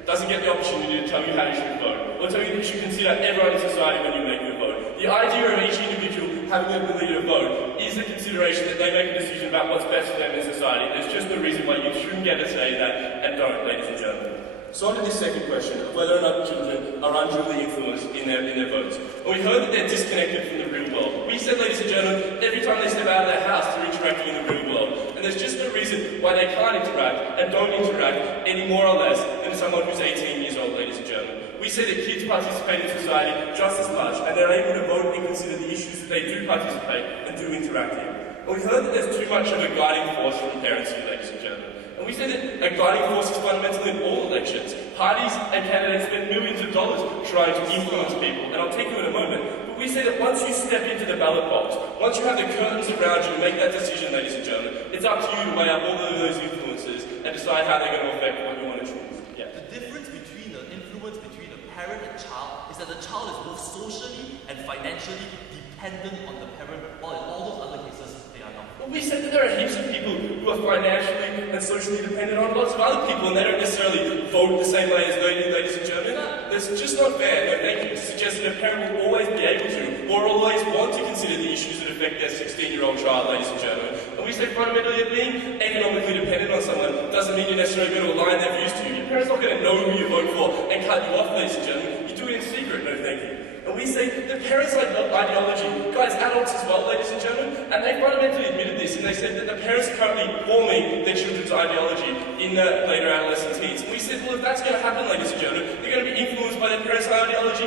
doesn't get the opportunity to tell you how you should vote, or tell you that you should consider everyone in society when you make your vote. The idea of each individual having the ability to vote is a consideration that they make a decision about what's best for them in society. There's just no reason why you shouldn't get to say that and don't, ladies and gentlemen. So on to this second question of whether or not children are unduly influenced in their votes. And we heard that they're disconnected from the real world. We said, ladies and gentlemen, every time they step out of their house, they're interacting in the real world. And there's just no reason why they can't interact and don't interact any more or less than someone who's 18 years old, ladies and gentlemen. We say that kids participate in society just as much, and they're able to vote and consider the issues that they do participate and do interact in. And we heard that there's too much of a guiding force from parents here, ladies and gentlemen. And we say that a guiding force is fundamental in all elections. Parties and candidates spend millions of dollars trying to influence people, and I'll take you in a moment. But we say that once you step into the ballot box, once you have the curtains around you to make that decision, ladies and gentlemen, it's up to you to weigh up all of those influences and decide how they're going to affect what you want to choose. Yeah. The difference between the influence between a parent and child is that the child is both socially and financially dependent on the parent, while in all those other cases, they are not. Well, we said that there are heaps of people who are financially and socially dependent on lots of other people, and they don't necessarily vote the same way as they do, ladies and gentlemen. That's just not fair, no thank you, to suggest that a parent will always be able to, or always want to consider the issues that affect their 16-year-old child, ladies and gentlemen. And we say fundamentally that being economically dependent on someone doesn't mean you're necessarily going to align their views to you. Your parents not going to know who you vote for and cut you off, ladies and gentlemen. You do it in secret, no thank you. And we say that parents like ideology, guys, adults as well, ladies and gentlemen, and they fundamentally admitted this, and they said that the parents are currently forming their children's ideology in the later adolescent teens. And we said, well, if that's going to happen, ladies and gentlemen, they're going to be influenced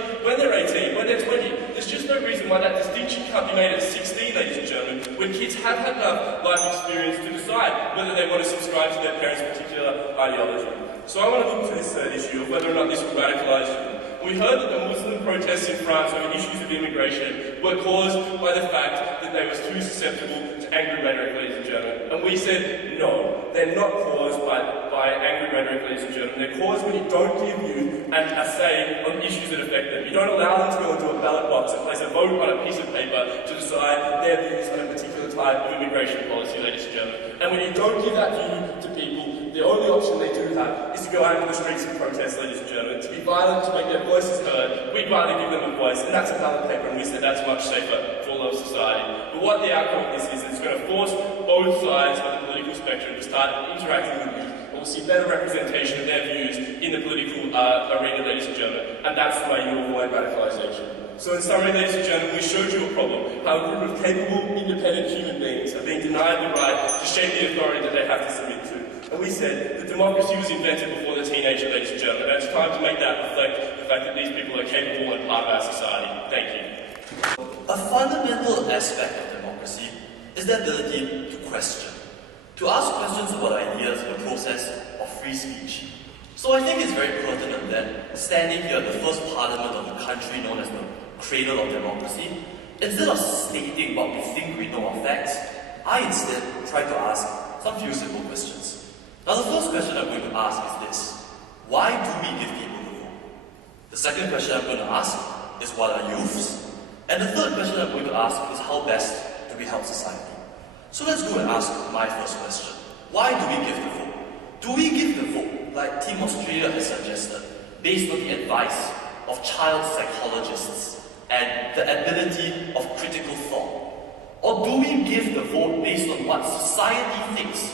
technology when they're 18, when they're 20. There's just no reason why that distinction can't be made at 16, ladies and gentlemen, when kids have had enough life experience to decide whether they want to subscribe to their parents' particular ideology. So I want to look to this third issue of whether or not this will radicalise children. We heard that the Muslim protests in France over issues of immigration were caused by the fact that they were too susceptible to angry rhetoric, ladies and gentlemen. And we said, no, they're not caused by angry rhetoric, ladies and gentlemen. They're caused when you don't give youth a say on issues that affect them. You don't allow them to go into a ballot box and place a vote on a piece of paper to decide their views on a particular type of immigration policy, ladies and gentlemen. And when you don't give that view to people, the only option they do have is to go out into the streets and protest, ladies and gentlemen, to be violent, to make their voices heard. We'd rather give them a voice, and that's a ballot paper, and we said that's much safer for all of society. But what the outcome of this is, it's going to force both sides of the political spectrum to start interacting with youth, and we'll see better representation of their views in the political arena, ladies and gentlemen, and that's the way you avoid radicalisation. So in summary, ladies and gentlemen, we showed you a problem, how a group of capable, independent human beings are being denied the right to shape the authority that they have to submit to. And we said that democracy was invented before the teenager, ladies and gentlemen, and it's time to make that reflect the fact that these people are capable and part of our society. Thank you. A fundamental aspect of democracy is the ability to question, to ask questions about ideas in the process of free speech. So I think it's very pertinent that standing here at the first parliament of the country known as the cradle of democracy, instead of stating what we think we know of facts, I instead try to ask some few simple questions. Now the first question I'm going to ask is this: why do we give people the vote? The second question I'm going to ask is what are youths? And the third question I'm going to ask is how best do we help society? So let's go and ask my first question. Why do we give the vote? Do we give the vote, like Team Australia has suggested, based on the advice of child psychologists and the ability of critical thought? Or do we give the vote based on what society thinks,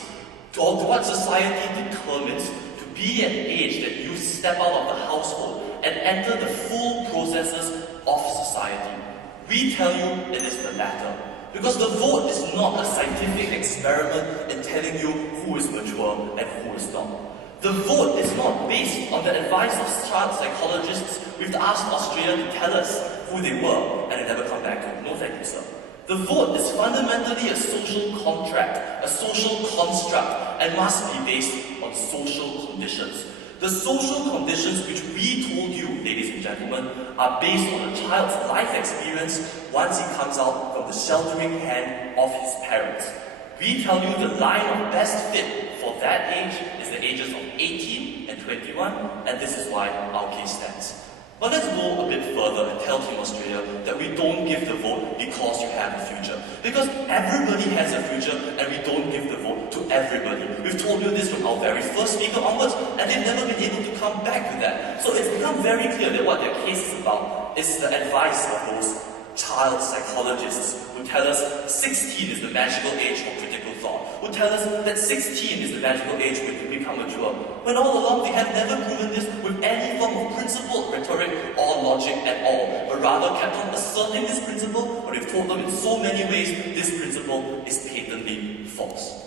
or what society determines to be an age that you step out of the household and enter the full processes of society? We tell you it is the latter. Because the vote is not a scientific experiment in telling you who is mature and who is not. The vote is not based on the advice of child psychologists. We've asked Australia to tell us who they were, and they never come back to it. No thank you, sir. The vote is fundamentally a social contract, a social construct, and must be based on social conditions. The social conditions which we told you, ladies and gentlemen, are based on a child's life experience once he comes out from the sheltering hand of his parents. We tell you the line of best fit for that age is the ages of 18 and 21, and this is why our case stands. But let's go a bit further and tell Team Australia that we don't give the vote because you have a future. Because everybody has a future, and we don't give the vote to everybody. We've told you this from our very first speaker onwards, and they've never been able to come back to that. So it's become very clear that what their case is about is the advice of those child psychologists who tell us 16 is the magical age for critical thought, who tell us that 16 is the magical age when you become mature, when all along they have never proven this with any form of principle, rhetoric, or logic at all, but rather kept on asserting this principle, but we've told them in so many ways this principle is patently false.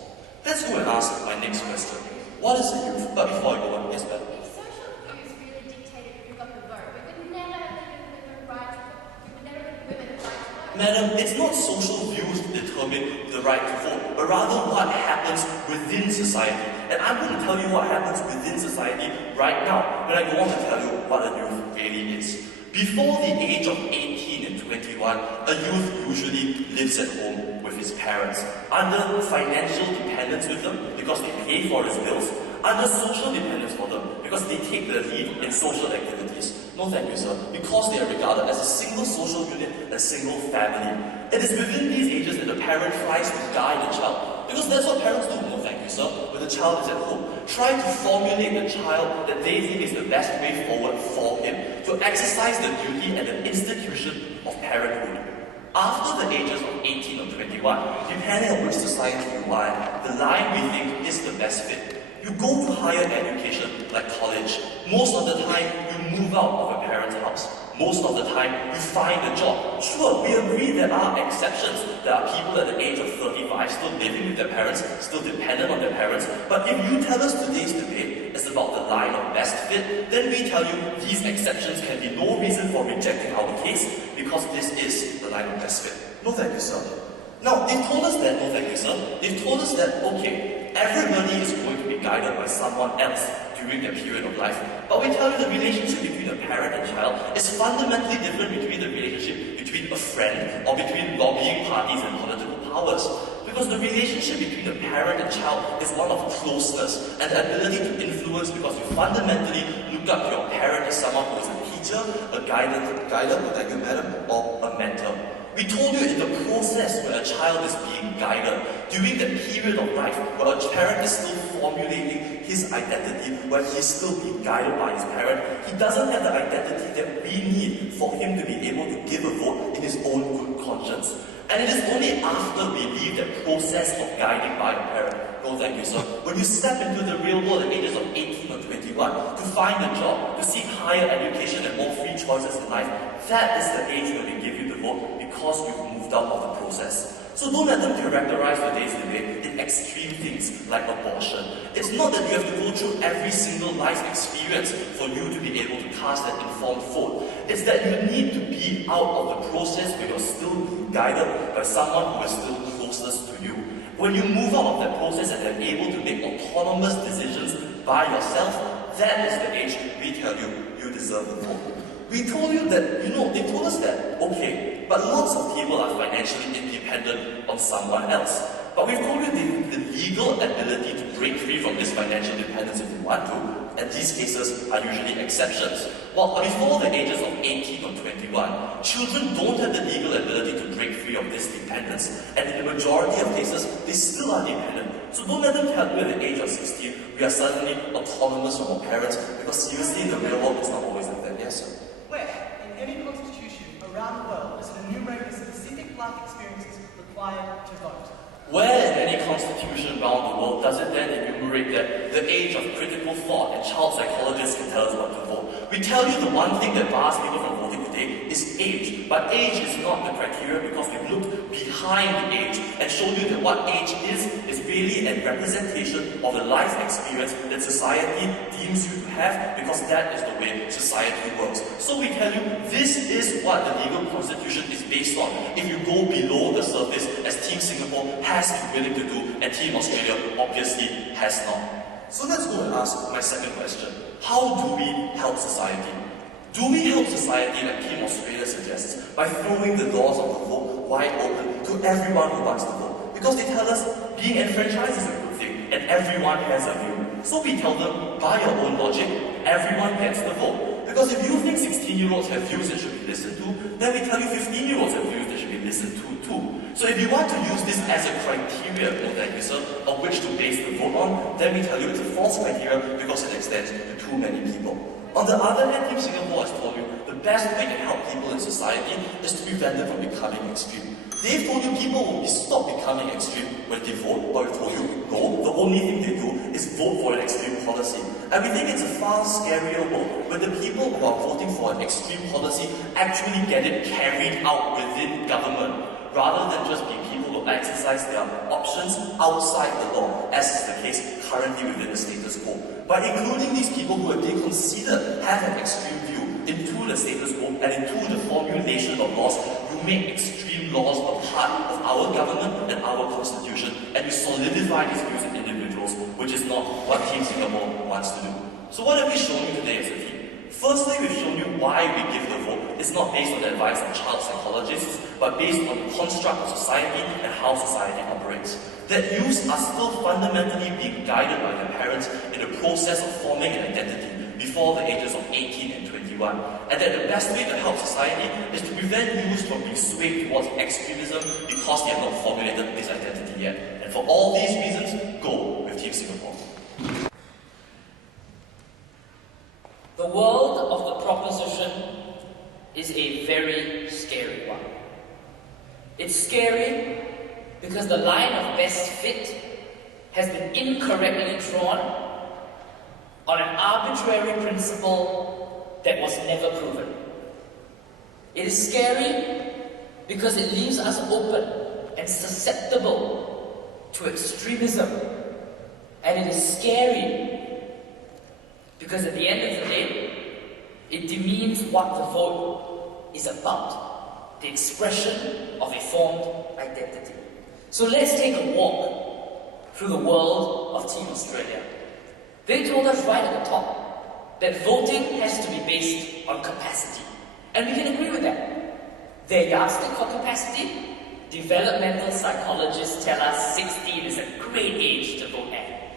Let's go and ask my next question. What is the youth? But before I go on, yes, ma'am. If social views really dictated who got the vote, we would never have given women the right to vote. We would never give women the right to vote. Madam, it's not social views that determine the right to vote, but rather what happens within society. And I'm going to tell you what happens within society right now, when I go on to tell you what a youth really is. Before the age of 18 and 21, a youth usually lives at home with his parents, under financial dependence with them because they pay for his bills, under social dependence for them because they take the lead in social activities. No thank you, sir. Because they are regarded as a single social unit, a single family. It is within these ages that the parent tries to guide the child. Because that's what parents do. No thank you, sir. When the child is at home, try to formulate the child that they think is the best way forward for him, to exercise the duty and the institution of parenthood. After the ages of 18 or 21, depending on which society you are, the line we think is the best fit. You go to higher education, like college. Most of the time, you move out of your parents' house. Most of the time, you find a job. Sure, we agree there are exceptions. There are people at the age of 35 still living with their parents, still dependent on their parents. But if you tell us today's debate, is about the line of best fit, then we tell you these exceptions can be no reason for rejecting our case because this is the line of best fit. No thank you, sir. Now, they've told us that, no thank you, sir, they've told us that, okay, everybody is going to be guided by someone else during their period of life. But we tell you the relationship between a parent and child is fundamentally different between the relationship between a friend or between lobbying parties and political powers. Because the relationship between a parent and child is one of closeness and the ability to influence because you fundamentally look up to your parent as someone who is a teacher, a guider, thank you, madam, or a mentor. We told you in the process when a child is being guided, during that period of life where a parent is still formulating his identity, where he's still being guided by his parent, he doesn't have the identity that we need for him to be able to give a vote in his own good conscience. And it is only after we leave that process of guiding by a parent, no thank you sir, when you step into the real world at ages of 18 or 21 to find a job, to seek higher education and more free choices in life, that is the age when we give you the vote because you've moved out of the process. So don't let them characterize today's debate in extreme things like abortion. It's not that you have to go through every single life experience for you to be able to cast an informed vote. It's that you need to be out of the process where you're still being guided by someone who is still closest to you. When you move out of that process and are able to make autonomous decisions by yourself, that is the age we tell you you deserve the vote. We told you that, they told us that, okay, but lots of people are financially independent on someone else. But we've told you the legal ability to break free from this financial dependence if you want to, and these cases are usually exceptions. Well, before the ages of 18 or 21, children don't have the legal ability to break free of this dependence, and in the majority of cases, they still are dependent. So don't let them tell you at the age of 16, we are suddenly autonomous from our parents, because seriously, in the real world, it's not always like that. Yes, sir? Where, in any constitution around the world, does it enumerate the specific life experiences required to vote? Where in any constitution around the world does it then enumerate that the age of critical thought and child psychologists can tell us what to vote? We tell you the one thing that bars people from voting today is age. But age is not the criteria because we've looked behind the age and shown you that what age is really a representation of the life experience that society deems you to have because that is the way society works. So we tell you this is what the legal constitution is based on. If you go below the surface as Team Singapore has been willing to do and Team Australia obviously has not. So let's go and ask my second question. How do we help society? Do we help society like Team Australia suggests by throwing the doors of the vote wide open to everyone who wants to vote? Because they tell us being enfranchised is a good thing and everyone has a view. So we tell them, by your own logic, everyone gets the vote. Because if you think 16-year-olds have views that should be listened to, then we tell you 15-year-olds have views that should be listened to too. So if you want to use this as a criteria, of which to base the vote on, then we tell you it's a false criteria because it extends to too many people. On the other hand, Team Singapore has told you the best way to help people in society is to prevent them from becoming extreme. They've told you people will stop becoming extreme when they vote, but we told you, no, the only thing they do is vote for an extreme policy. And we think it's a far scarier world when the people who are voting for an extreme policy actually get it carried out within government, rather than just be people who exercise their options outside the law, as is the case currently within the status quo. By including these people who have been considered have an extreme view into the status quo and into the formulation of laws, you make extreme laws a part of our government and our constitution, and you solidify these views in individuals, which is not what Team Singapore wants to do. So what have we shown you today as a team? Firstly, we've shown you why we give the vote. It's not based on the advice of child psychologists, but based on the construct of society and how society operates. That youths are still fundamentally being guided by their parents in the process of forming an identity before the ages of 18 and 21. And that the best way to help society is to prevent youths from being swayed towards extremism because they have not formulated this identity yet. And for all these reasons, go with Team Singapore. The world of the proposition is a very scary one. It's scary because the line of best fit has been incorrectly drawn on an arbitrary principle that was never proven. It is scary because it leaves us open and susceptible to extremism. And it is scary Because at the end of the day, it demeans what the vote is about, the expression of a formed identity. So let's take a walk through the world of Team Australia. They told us right at the top that voting has to be based on capacity. And we can agree with that. Their yardstick for capacity, developmental psychologists tell us 16 is a great age to vote at.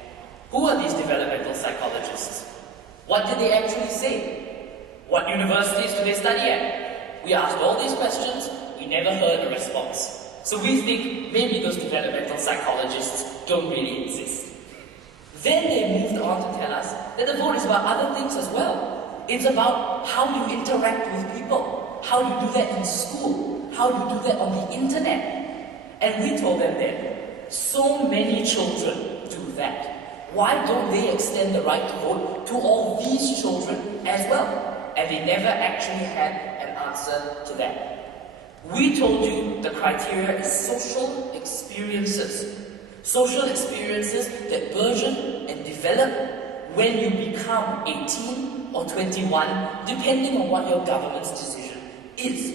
Who are these developmental psychologists? What did they actually say? What universities do they study at? We asked all these questions, we never heard a response. So we think maybe those developmental psychologists don't really exist. Then they moved on to tell us that the vote is about other things as well. It's about how you interact with people, how you do that in school, how you do that on the internet. And we told them that so many children do that. Why don't they extend the right to vote to all these children as well? And they never actually had an answer to that. We told you the criteria is social experiences. Social experiences that burgeon and develop when you become 18 or 21, depending on what your government's decision is.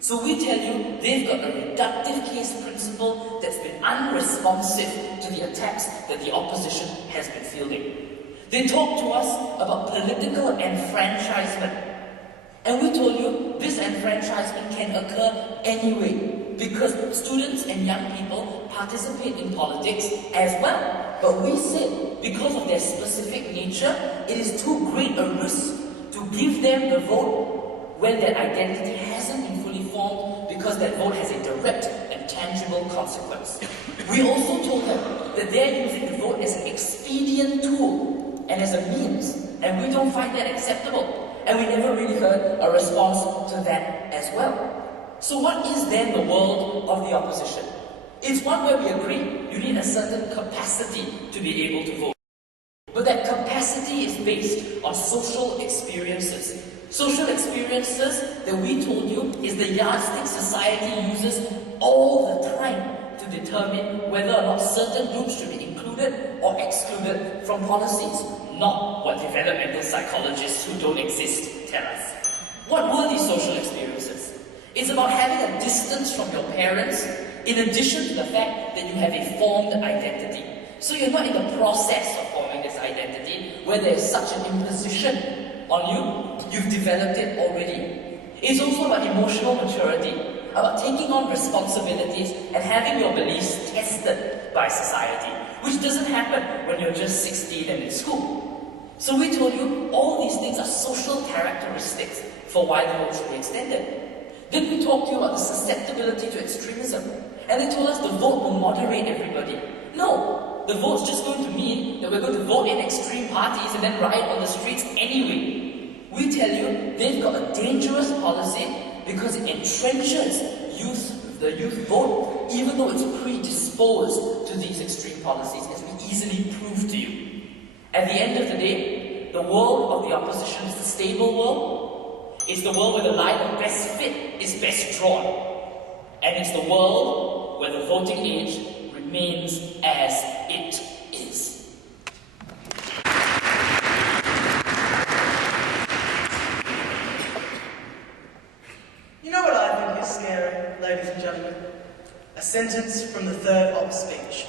So we tell you they've got a reductive case principle that's been unresponsive to the attacks that the opposition has been fielding. They talk to us about political enfranchisement. And we told you this enfranchisement can occur anyway, because students and young people participate in politics as well. But we said, because of their specific nature, it is too great a risk to give them the vote when their identity hasn't been fully formed, because that vote has a direct and tangible consequence. We also told them that they're using the vote as an expedient tool and as a means, and we don't find that acceptable. And we never really heard a response to that as well. So what is then the world of the opposition? It's one where we agree you need a certain capacity to be able to vote. But that capacity is based on social experiences. Social experiences that we told you is the yardstick society uses all the time to determine whether or not certain groups should be included or excluded from policies. Not what developmental psychologists who don't exist tell us. What were these social experiences? It's about having a distance from your parents, in addition to the fact that you have a formed identity. So you're not in the process of forming this identity, where there's such an imposition on you, you've developed it already. It's also about emotional maturity, about taking on responsibilities and having your beliefs tested by society, which doesn't happen when you're just 16 and in school. So we told you all these things are social characteristics for why the vote should be extended. Then we talked to you about the susceptibility to extremism, and they told us the vote will moderate everybody. No, the vote's just going to mean that we're going to vote in extreme parties and then riot on the streets anyway. We tell you they've got a dangerous policy because it entrenches the youth vote, even though it's predisposed to these extreme policies, as we easily prove to you. At the end of the day, the world of the opposition is the stable world. It's the world where the line of best fit is best drawn. And it's the world where the voting age remains as it is. You know what I think is scary, ladies and gentlemen? A sentence from the third op speech.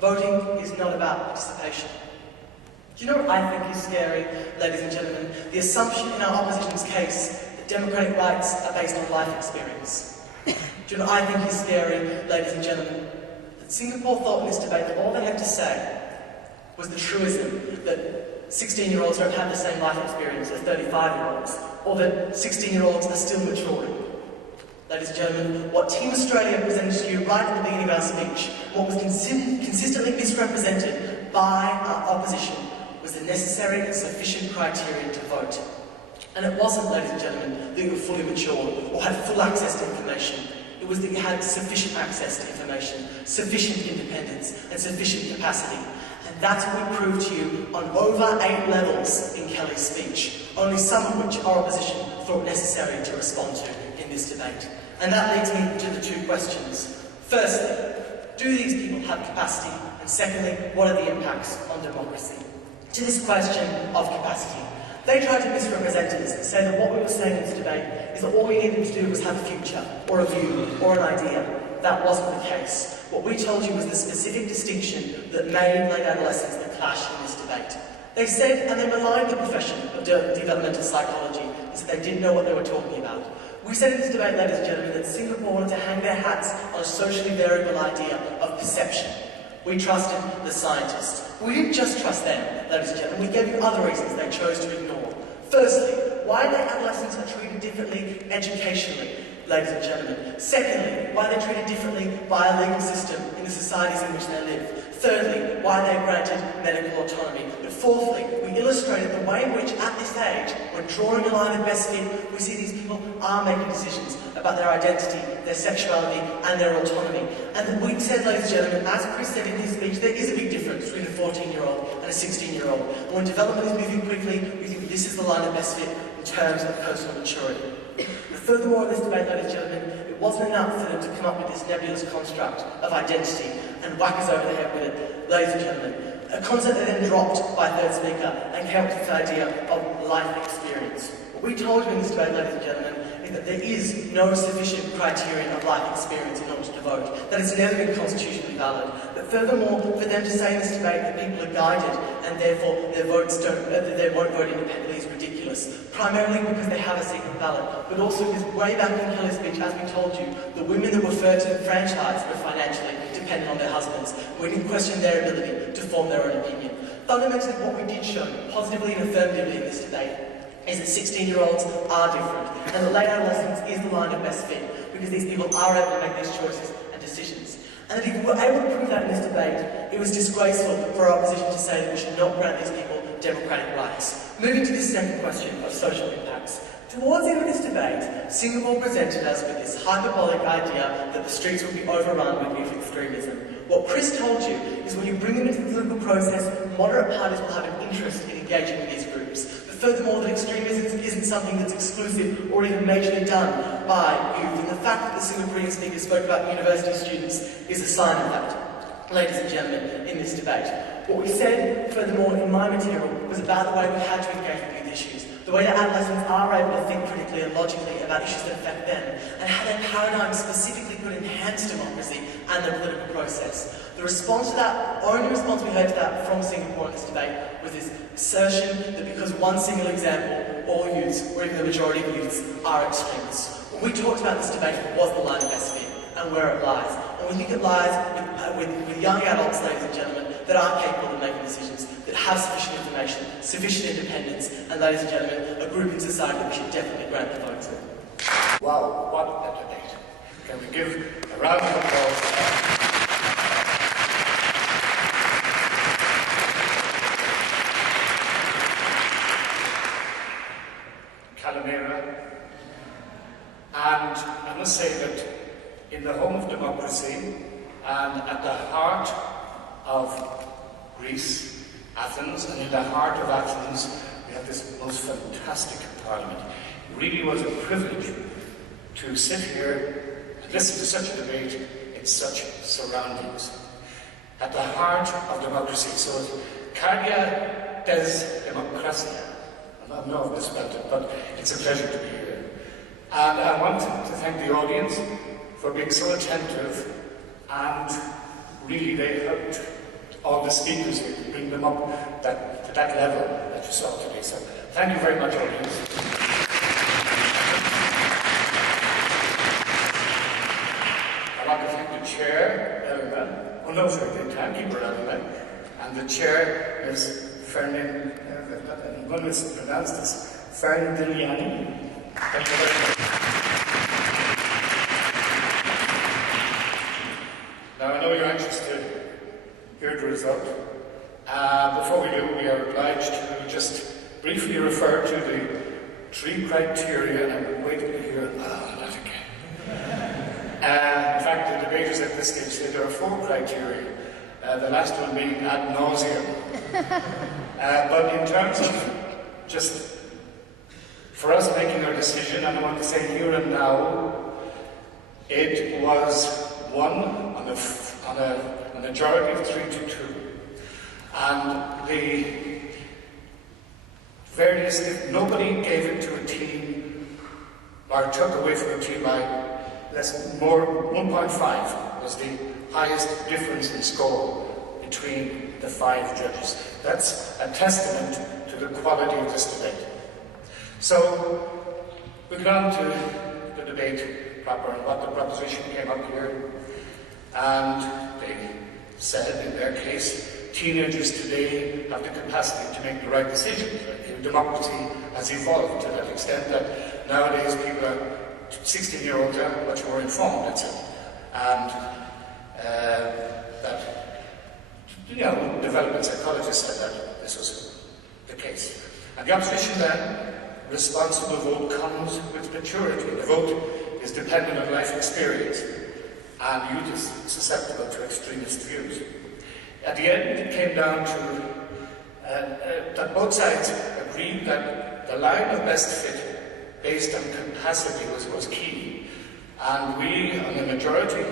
Voting is not about participation. Do you know what I think is scary, ladies and gentlemen? The assumption in our opposition's case that democratic rights are based on life experience. Do you know what I think is scary, ladies and gentlemen? That Singapore thought in this debate that all they had to say was the truism that 16-year-olds don't have the same life experience as 35-year-olds, or that 16-year-olds are still maturing. Ladies and gentlemen, what Team Australia presented to you right at the beginning of our speech, what was consistently misrepresented by our opposition, was the necessary and sufficient criteria to vote. And it wasn't, ladies and gentlemen, that you were fully mature or had full access to information. It was that you had sufficient access to information, sufficient independence, and sufficient capacity. And that's what we proved to you on over 8 levels in Kelly's speech, only some of which our opposition thought necessary to respond to in this debate. And that leads me to the 2 questions. Firstly, do these people have capacity? And secondly, what are the impacts on democracy? To this question of capacity, they tried to misrepresent us and say that what we were saying in this debate is that all we needed to do was have a future, or a view, or an idea. That wasn't the case. What we told you was the specific distinction that made late adolescence the clash in this debate. They said, and they maligned the profession of developmental psychology, and said they didn't know what they were talking about. We said in this debate, ladies and gentlemen, that Singapore wanted to hang their hats on a socially variable idea of perception. We trusted the scientists. We didn't just trust them, ladies and gentlemen, we gave you other reasons they chose to ignore. Firstly, why late adolescents are treated differently educationally, ladies and gentlemen. Secondly, why they're treated differently by a legal system in the societies in which they live. Thirdly, why they're granted medical autonomy. But fourthly, we illustrated the way in which, at this age, when drawing a line of best fit, we see these people are making decisions about their identity, their sexuality, and their autonomy. And we said, ladies and gentlemen, as Chris said in his speech, there is a big difference between a 14-year-old and a 16-year-old. And when development is moving quickly, we think this is the line of best fit in terms of personal maturity. But furthermore, in this debate, ladies and gentlemen, it wasn't enough for them to come up with this nebulous construct of identity and whack us over the head with it, ladies and gentlemen. A concept that then dropped by third speaker and came up with this idea of life experience. What we told you in this debate, ladies and gentlemen, is that there is no sufficient criterion of life experience in order to vote, that it's never been constitutionally valid. But furthermore, for them to say in this debate that people are guided and therefore they won't vote independently is ridiculous. Primarily because they have a secret ballot, but also because way back in Kelly's speech, as we told you, the women that were first enfranchised were financially dependent on their husbands. We didn't question their ability to form their own opinion. Fundamentally, what we did show, positively and affirmatively in this debate, is that 16-year-olds are different, and that late adolescence is the line of best fit, because these people are able to make these choices and decisions. And that if we were able to prove that in this debate, it was disgraceful for our opposition to say that we should not grant these people democratic rights. Moving to this second question of social impacts. Towards the end of this debate, Singapore presented us with this hyperbolic idea that the streets will be overrun with youth extremism. What Chris told you is when you bring them into the political process, moderate parties will have an interest in engaging with these groups. But furthermore, that extremism isn't something that's exclusive or even majorly done by youth. And the fact that the Singaporean speaker spoke about university students is a sign of that, ladies and gentlemen, in this debate. What we said, furthermore, in my material was about the way we had to engage with youth issues, the way that adolescents are able to think critically and logically about issues that affect them, and how their paradigms specifically could enhance democracy and the political process. The response to that, only response we heard to that from Singapore in this debate, was this assertion that because one single example, all youths, or even the majority of youths, are extremists. What we talked about in this debate was the line of best fit and where it lies. And we think it lies with young adults, ladies and gentlemen, that are capable of making decisions, that have sufficient information, sufficient independence, and ladies and gentlemen, a group in society that we should definitely grant the vote to. Wow, what a debate. Can we give a round of applause? And I must say that in the home of democracy and at the heart of Greece, Athens, and in the heart of Athens, we have this most fantastic parliament. It really was a privilege to sit here and listen to such a debate in such surroundings. At the heart of democracy, so Cardia des Democracia. I don't know if I misspelled it, but it's a pleasure to be here. And I want to thank the audience for being so attentive, and really they helped all the speakers here to bring them up to that level that you saw today. So thank you very much, audience. I'd like to thank the chair, Elena. Oh no, sorry, the timekeeper, Elena. And the chair is Ferdinand, I'm going to mispronounce this, Ferdinand. Thank you very much. Now I know you're anxious to hear the result. Before we do, we are obliged to just briefly refer to the 3 criteria, and I'm waiting to hear that again. In fact, the debaters at this stage say there are 4 criteria, the last one being ad nauseum. But in terms of just for us making our decision, and I want to say here and now, it was won on a majority of 3 to 2. And nobody gave it to a team or took away from a team by more 1.5 was the highest difference in score between the 5 judges. That's a testament to the quality of this debate. So we got on to the debate proper and what the proposition came up here, and they said in their case, teenagers today have the capacity to make the right decisions. Democracy has evolved to that extent that nowadays people are 16-year-olds are much more informed, etc. And that, development psychologists said that this was the case. And the opposition then, responsible vote comes with maturity. The vote is dependent on life experience, and youth is susceptible to extremist views. At the end, it came down to that both sides agreed that the line of best fit based on capacity was key. And we, on a majority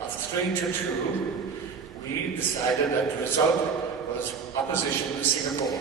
of 3-2, we decided that the result was opposition to Singapore.